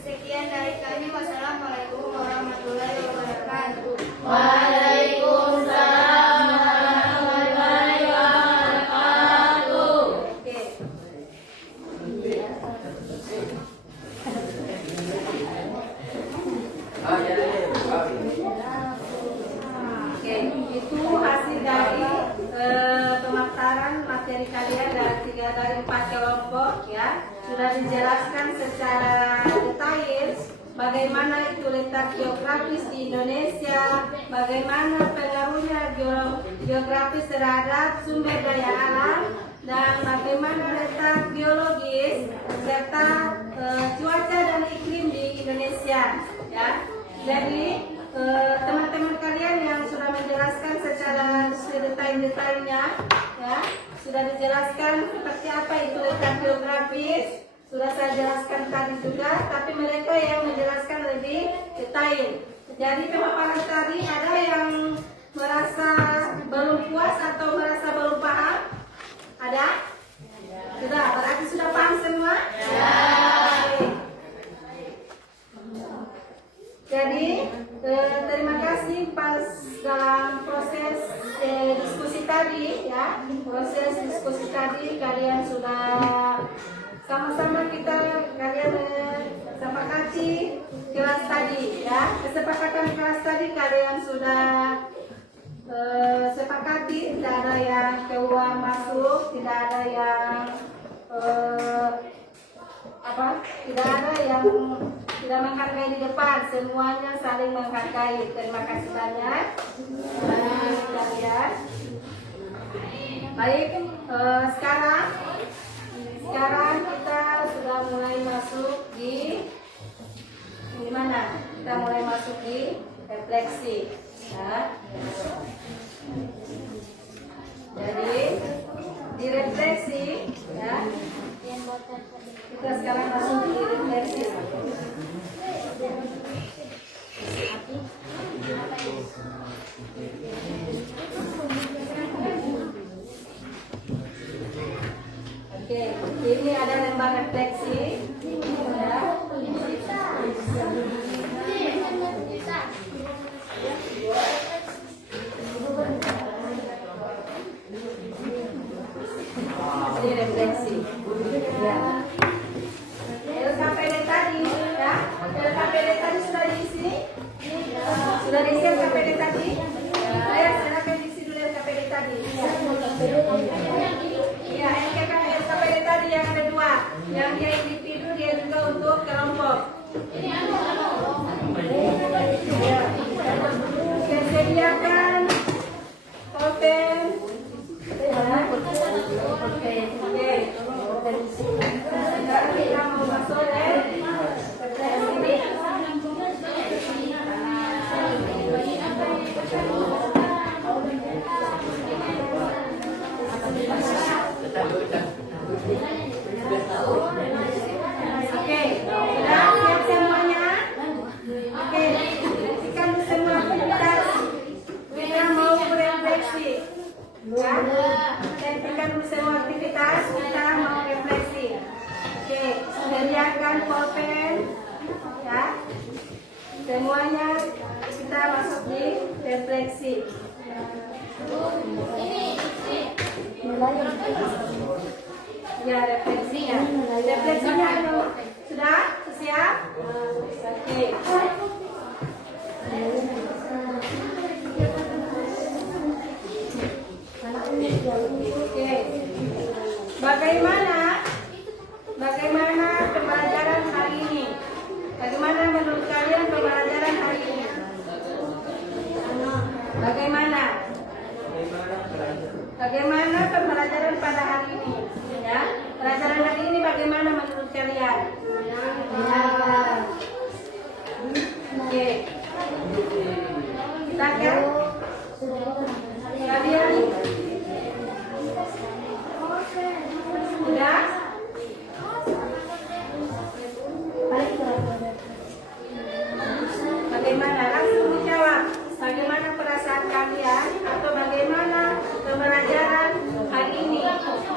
Sekian dari kami. Wassalamualaikum warahmatullahi wabarakatuh. Waalaikumsalam warahmatullahi wabarakatuh. Oke. Oke, itu hasil dari pemaparan materi kalian dari 4 kelompok ya. Sudah dijelaskan secara detail bagaimana itu letak geografis di Indonesia, bagaimana pengaruhnya geografis terhadap sumber daya alam, dan bagaimana letak geologis serta cuaca dan iklim di Indonesia ya. Jadi teman-teman kalian yang sudah menjelaskan secara sedetail-detailnya ya, sudah dijelaskan seperti apa itu letak geografis, sudah saya jelaskan tadi juga, tapi mereka yang menjelaskan lebih detail. Jadi pemaparan tadi ada yang merasa belum puas atau merasa belum paham? Ada? Sudah, berarti sudah paham semua? Ya. Jadi terima kasih pas dalam proses diskusi tadi ya, proses diskusi tadi kalian sudah sama-sama kalian sepakati kelas tadi ya, kesepakatan kelas tadi kalian sudah sepakati, tidak ada yang keluar masuk, tidak ada yang tidak ada yang tidak menghargai di depan, semuanya saling menghargai. Terima kasih banyak kalian. Baik, sekarang kita sudah mulai masuk di mana? Kita mulai masuk di refleksi ya. Jadi di refleksi ya, kita sekarang masuk di refleksi. Oke, ini ada lembar refleksi ya. Ini refleksi ya. LKPD tadi ya, LKPD tadi sudah diisi, sudah diisi LKPD tadi. Saya silakan diisi dulu LKPD tadi. Ya, LKPD tadi yang ada 2, yang dia individu, dia juga untuk kelompok. Ya. Sediakan pulpen. Sekarang kita mau masuk Oke, sudah siap semuanya? Oke, perhatikan semua aktivitas. Kita mau berefleksi. Ya, perhatikan semua aktivitas. Kita mau refleksi. Oke, sediakan pulpen. Ya, semuanya kita masuk di refleksi. Ya, refleksinya. Refleksinya sudah siap? Oke. Oke. Bagaimana pembelajaran hari ini? Bagaimana menurut kalian pembelajaran hari ini? Bagaimana pembelajaran pada hari ini? Ya, pelajaran hari ini bagaimana menurut kalian? Oke. Kita kan? Kalian? Sudah? Bagaimana? Langsung dijawab. Bagaimana perasaan kalian atau bagaimana pembelajaran hari ini?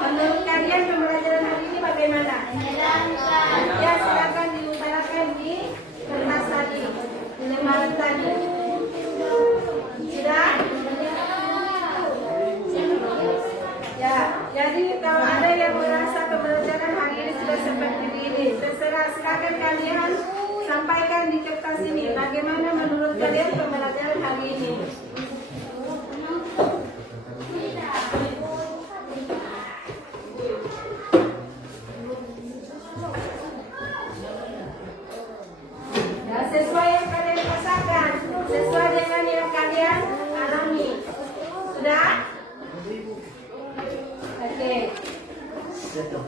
Menurut kalian pembelajaran hari ini bagaimana? Ya, silakan diutarakan di kertas tadi, di lembaran tadi. Sudah? Ya, jadi kalau ada yang merasa pembelajaran hari ini sudah seperti ini, terserah, silakan kalian sampaikan di kertas ini. Bagaimana menurut kalian pembelajaran hari ini? Ya, sesuai yang kalian rasakan, sesuai dengan yang kalian alami. Sudah? Oke. Sudah?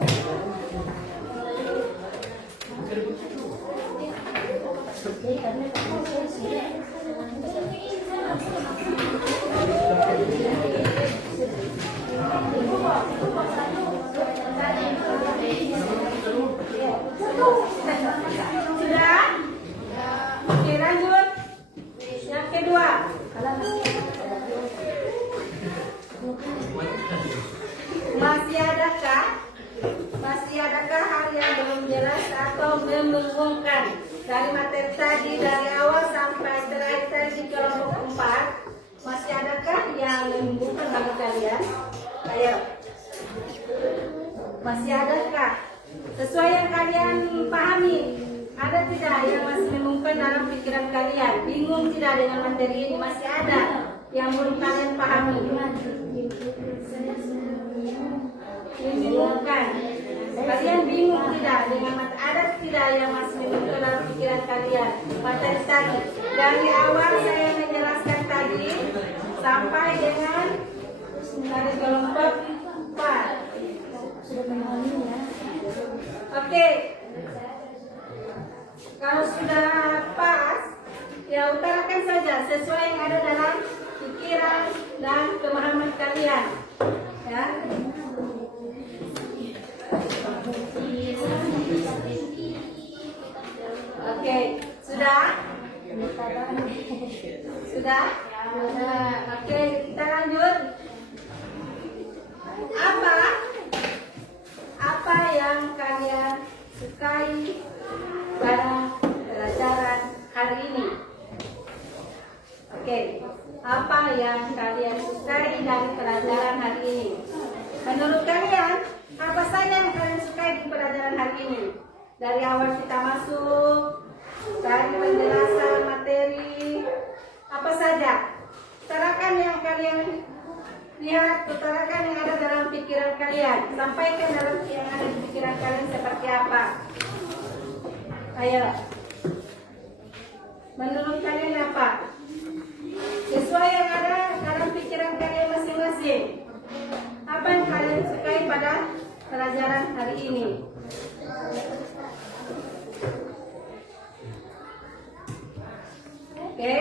Oke, lanjut. Yang kedua. Masih adakah hal yang belum jelas atau membingungkan dari materi tadi dari awal sampai terakhir tadi di kelompok 4? Masih adakah yang membingungkan bagi kalian? Ayo. Masih adakah? Sesuai yang kalian pahami, ada tidak yang masih membingungkan dalam pikiran kalian? Bingung tidak dengan materi ini? Masih ada yang belum kalian pahami? Membingungkan. Kalian bingung tidak dengan materi? Ada tidak yang masih membingungkan dalam pikiran kalian? Materi tadi dari awal saya menjelaskan tadi sampai dengan dari kelompok 4. Oke. Kalau sudah pas, ya utarakan saja sesuai yang ada dalam pikiran dan pemahaman kalian. Ya. Oke, sudah? Sudah? Oke, kita lanjut. Apa yang kalian sukai pada pelajaran hari ini? Oke, apa yang kalian sukai dari pelajaran hari ini? Menurut kalian, apa saja yang kalian sukai di pelajaran hari ini? Dari awal kita masuk, dari penjelasan materi, apa saja? Utarakan yang kalian lihat, utarakan yang ada dalam pikiran kalian. Sampaikan dalam yang ada di pikiran kalian seperti apa. Ayo. Menurut kalian apa? Sesuai yang ada dalam pikiran kalian masing-masing. Apa yang kalian sukai pada pelajaran hari ini? Oke.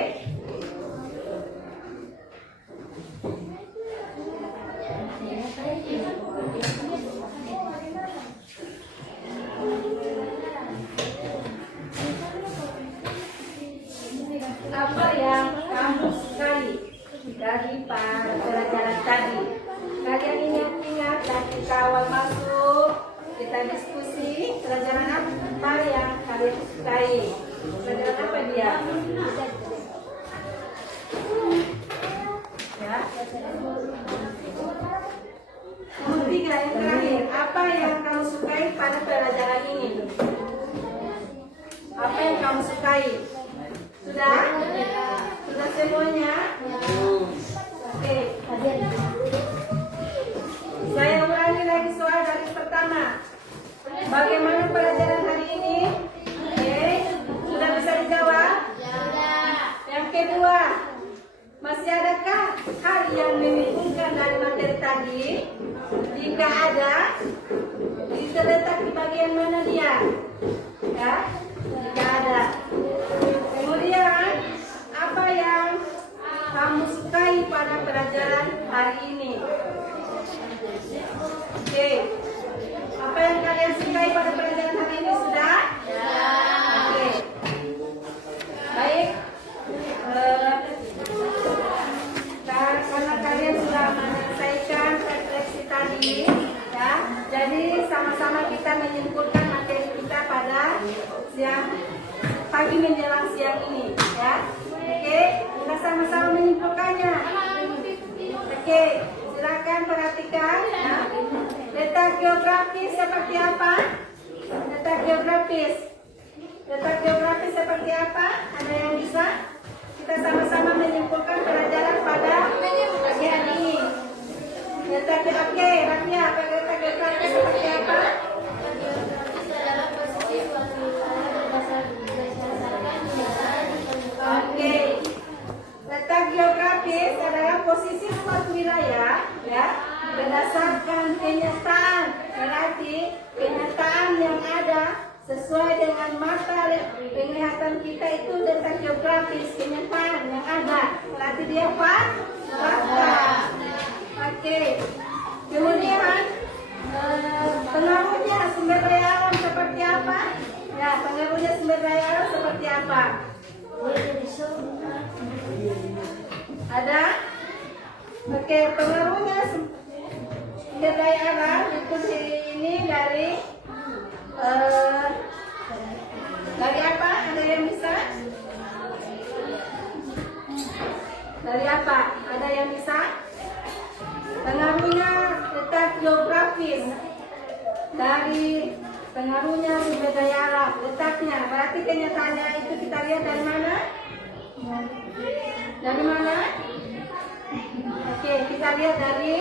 Apa yang kamu sukai dari pelajaran tadi? Kalian ingat dan kita awal masuk, kita diskusi pelajaran apa yang kalian sukai? Pelajaran apa dia? Ya. Nomor 3 yang terakhir, apa yang kamu sukai pada pelajaran ini? Apa yang kamu kamu sukai? Sudah? Sudah semuanya? Oke. Saya ulangi lagi soal dari pertama. Bagaimana pelajaran hari ini? Oke. Sudah bisa dijawab? Yang kedua, masih adakah hal yang membingungkan dari materi tadi? Jika ada, terletak di bagian mana dia? Ya, jika ada. Kemudian, apa yang kamu sukai pada pelajaran hari ini? Oke. Apa yang kalian sukai pada pelajaran hari ini sudah? Ya. Oke. Baik. Karena kalian sudah menyelesaikan refleksi tadi, ya. Jadi sama-sama kita menyimpulkan materi kita pada siang pagi menjelang siang ini, ya. Oke, kita sama-sama menyimpulkannya. Oke, silakan perhatikan. Ya. Letak geografis seperti apa? Letak geografis. Letak geografis seperti apa? Ada yang bisa? Kita sama-sama menyimpulkan pelajaran pada bagian ini. Letak oke, Rafia, letak geografis seperti apa? Oke. Letak geografis adalah posisi suatu wilayah, ya, berdasarkan kenyataan. Berarti kenyataan yang ada sesuai dengan mata penglihatan kita itu letak geografis, kenyataan yang ada. Berarti dia fakta. Oke. Kemudian pengaruhnya sumber daya alam seperti apa? Ya, pengaruhnya sumber daya alam seperti apa? Ada? Oke, pengaruhnya sumber daya alam itu ini dari apa? Ada yang bisa? Dari apa? Ada yang bisa? Pengaruhnya letak geografis. Dari pengaruhnya sumber daya alam, letaknya. Berarti kenyataannya itu kita lihat dari mana? Dari mana? Oke, kita lihat dari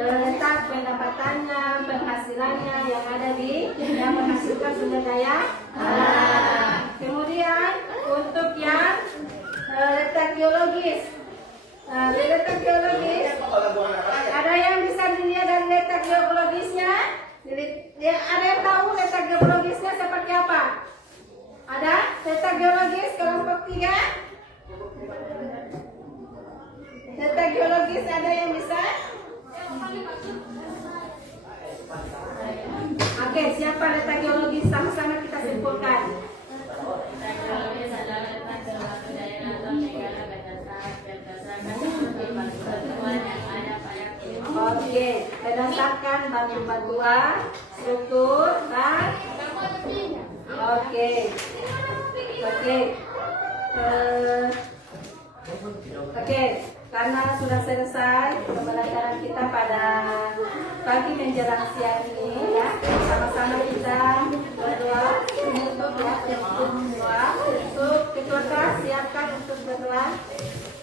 letak pendapatannya, penghasilannya yang ada di yang menghasilkan sumber daya alam. Kemudian untuk yang letak geologis. Di letak geologis ada yang bisa dilihat dari letak geologisnya. Ada yang tahu letak geologisnya seperti apa? Ada letak geologis kelompok 3? Letak geologis ada yang bisa? Oke, siapa letak geologis? Sama-sama kita simpulkan. Oke, berdasarkan batu-batuan, struktur, dan oke. Oke, karena sudah selesai pembelajaran kita pada pagi menjelang siang ini, ya, sama-sama kita berdoa untuk berdoa untuk ketua kelas, siapkan untuk berdoa.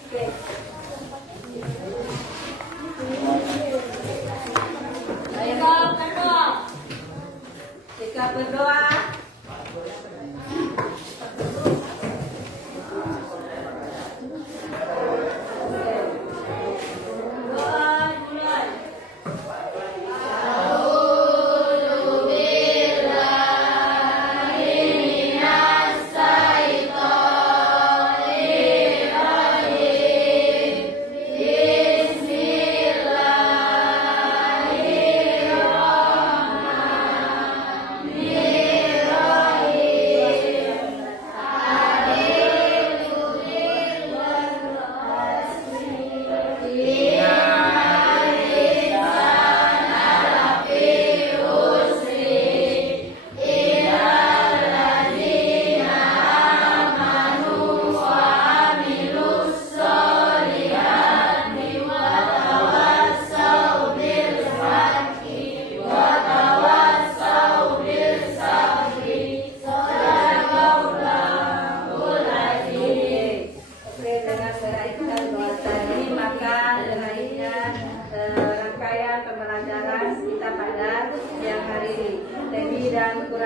Oke. Jika berdoa. Amin.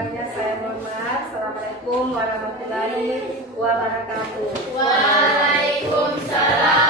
kurangnya saya mohon maaf. Assalamualaikum warahmatullahi wabarakatuh. Waalaikumsalam